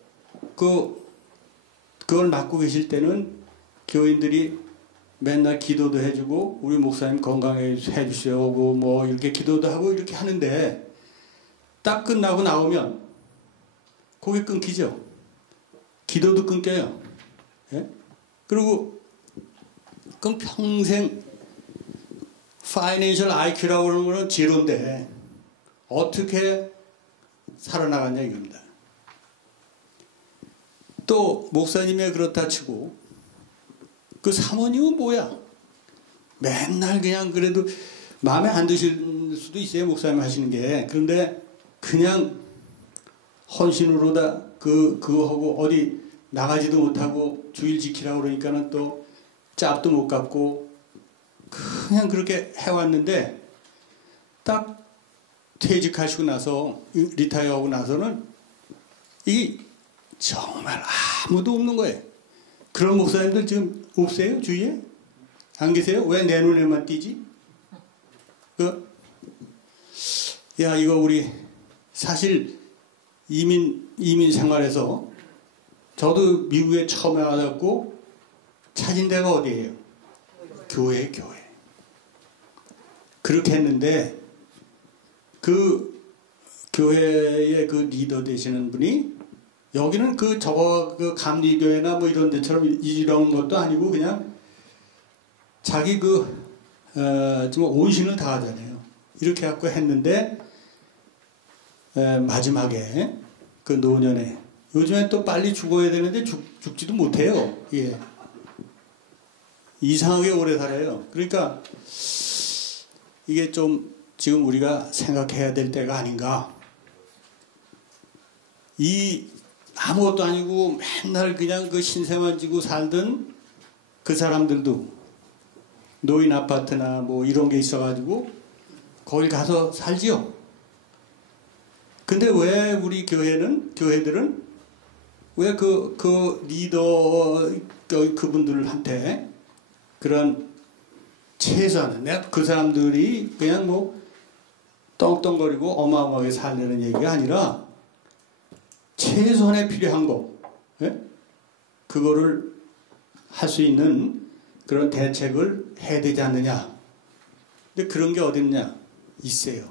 그걸 맡고 계실 때는 교인들이 맨날 기도도 해주고 우리 목사님 건강해 해주시고 이렇게 기도도 하고 이렇게 하는데 딱 끝나고 나오면 그게 끊기죠. 기도도 끊겨요. 예? 그리고 그럼 평생 파이낸셜 IQ라고 하는 거는 제로인데 어떻게 살아나갔냐 이겁니다. 또 목사님이 그렇다 치고 그 사모님은 뭐야? 맨날 그냥 그래도 마음에 안 드실 수도 있어요. 목사님 하시는 게. 그런데 그냥 헌신으로다 그거 하고 어디 나가지도 못하고 주일 지키라고 그러니까는 또 짭도 못 갚고 그냥 그렇게 해왔는데 딱 퇴직하시고 나서 리타이어하고 나서는 이 정말 아무도 없는 거예요. 그런 목사님들 지금 없어요? 주위에? 안 계세요? 왜 내 눈에만 띄지? 이거 우리 사실 이민 생활에서 저도 미국에 처음에 와갖고 찾은 데가 어디예요? 교회. 그렇게 했는데 그 교회의 그 리더 되시는 분이 여기는 그 감리교회나 이런 데처럼 이런 것도 아니고 그냥 자기 정말 온신을 다 하잖아요. 이렇게 갖고 했는데 마지막에 그 노년에 요즘엔 또 빨리 죽어야 되는데 죽지도 못해요. 예. 이상하게 오래 살아요. 그러니까 이게 좀 지금 우리가 생각해야 될 때가 아닌가. 아무것도 아니고 맨날 그냥 그 신세만 지고 살던 그 사람들도 노인 아파트나 이런 게 있어가지고 거기 가서 살지요. 근데 왜 우리 교회들은 왜 그 리더 그분들한테 그런 최소한 내가 그 사람들이 그냥 뭐 떵떵거리고 어마어마하게 살려는 얘기가 아니라 최소한에 필요한 거, 예? 그거를 할 수 있는 그런 대책을 해야 되지 않느냐. 근데 그런 게 어디 있냐? 있어요.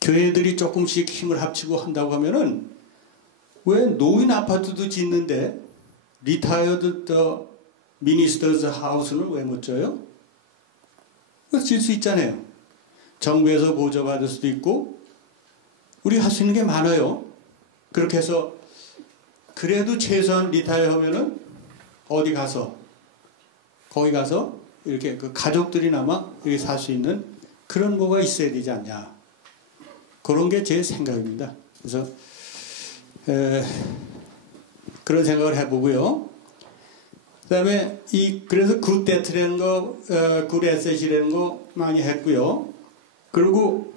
교회들이 조금씩 힘을 합치고 한다고 하면은 왜 노인 아파트도 짓는데 리타이어드 미니스터즈 하우스는 왜 못 져요? 질 수 있잖아요. 정부에서 보조받을 수도 있고 우리 할 수 있는 게 많아요. 그렇게 해서 그래도 최소한 리타이어 하면은 어디 가서 거기 가서 이렇게 그 가족들이나마 이렇게 살 수 있는 그런 뭐가 있어야 되지 않냐. 그런 게 제 생각입니다. 그래서 그런 생각을 해보고요. 그다음에 그래서 굿 데트라는 거, 굿 에셋이라는 거 많이 했고요. 그리고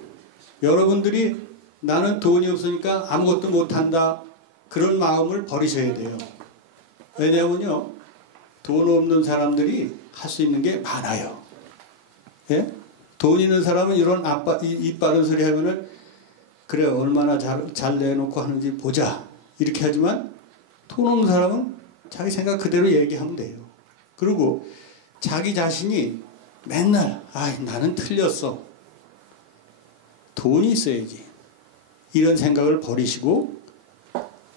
여러분들이 나는 돈이 없으니까 아무것도 못한다 그런 마음을 버리셔야 돼요. 왜냐하면요, 돈 없는 사람들이 할 수 있는 게 많아요. 예? 돈 있는 사람은 이런 입 바른 소리 하면은 그래 얼마나 잘 내놓고 하는지 보자 이렇게 하지만 돈 없는 사람은 자기 생각 그대로 얘기하면 돼요. 그리고 자기 자신이 맨날 나는 틀렸어. 돈이 있어야지. 이런 생각을 버리시고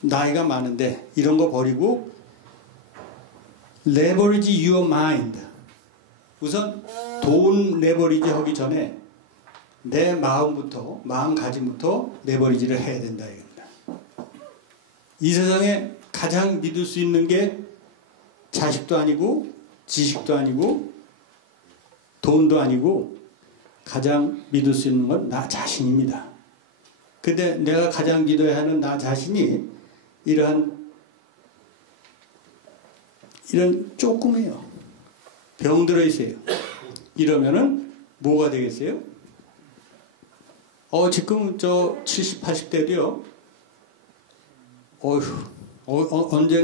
나이가 많은데 이런 거 버리고 leverage your mind. 우선 돈 레버리지 하기 전에 내 마음가짐부터 레버리지를 해야 된다 이겁니다. 이 세상에 가장 믿을 수 있는 게 자식도 아니고 지식도 아니고 돈도 아니고 가장 믿을 수 있는 건 나 자신입니다. 근데 내가 가장 믿어야 하는 나 자신이 이런 조그매요. 병들어 있어요. 이러면은 뭐가 되겠어요? 지금 70, 80대도요. 언제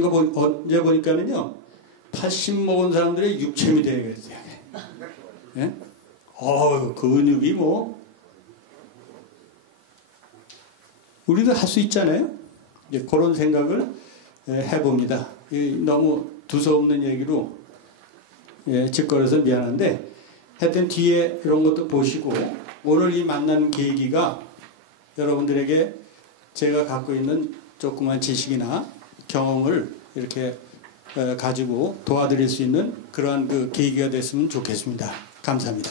보니까는요. 80 먹은 사람들의 육체미 되겠어요. 예? 근육이 뭐 우리도 할 수 있잖아요. 그런 생각을 해봅니다. 너무 두서없는 얘기로 짓거려서 미안한데 하여튼 뒤에 이런 것도 보시고 오늘 이 만난 계기가 여러분들에게 제가 갖고 있는 조그만 지식이나 경험을 이렇게 가지고 도와드릴 수 있는 그러한 그 계기가 됐으면 좋겠습니다. 감사합니다.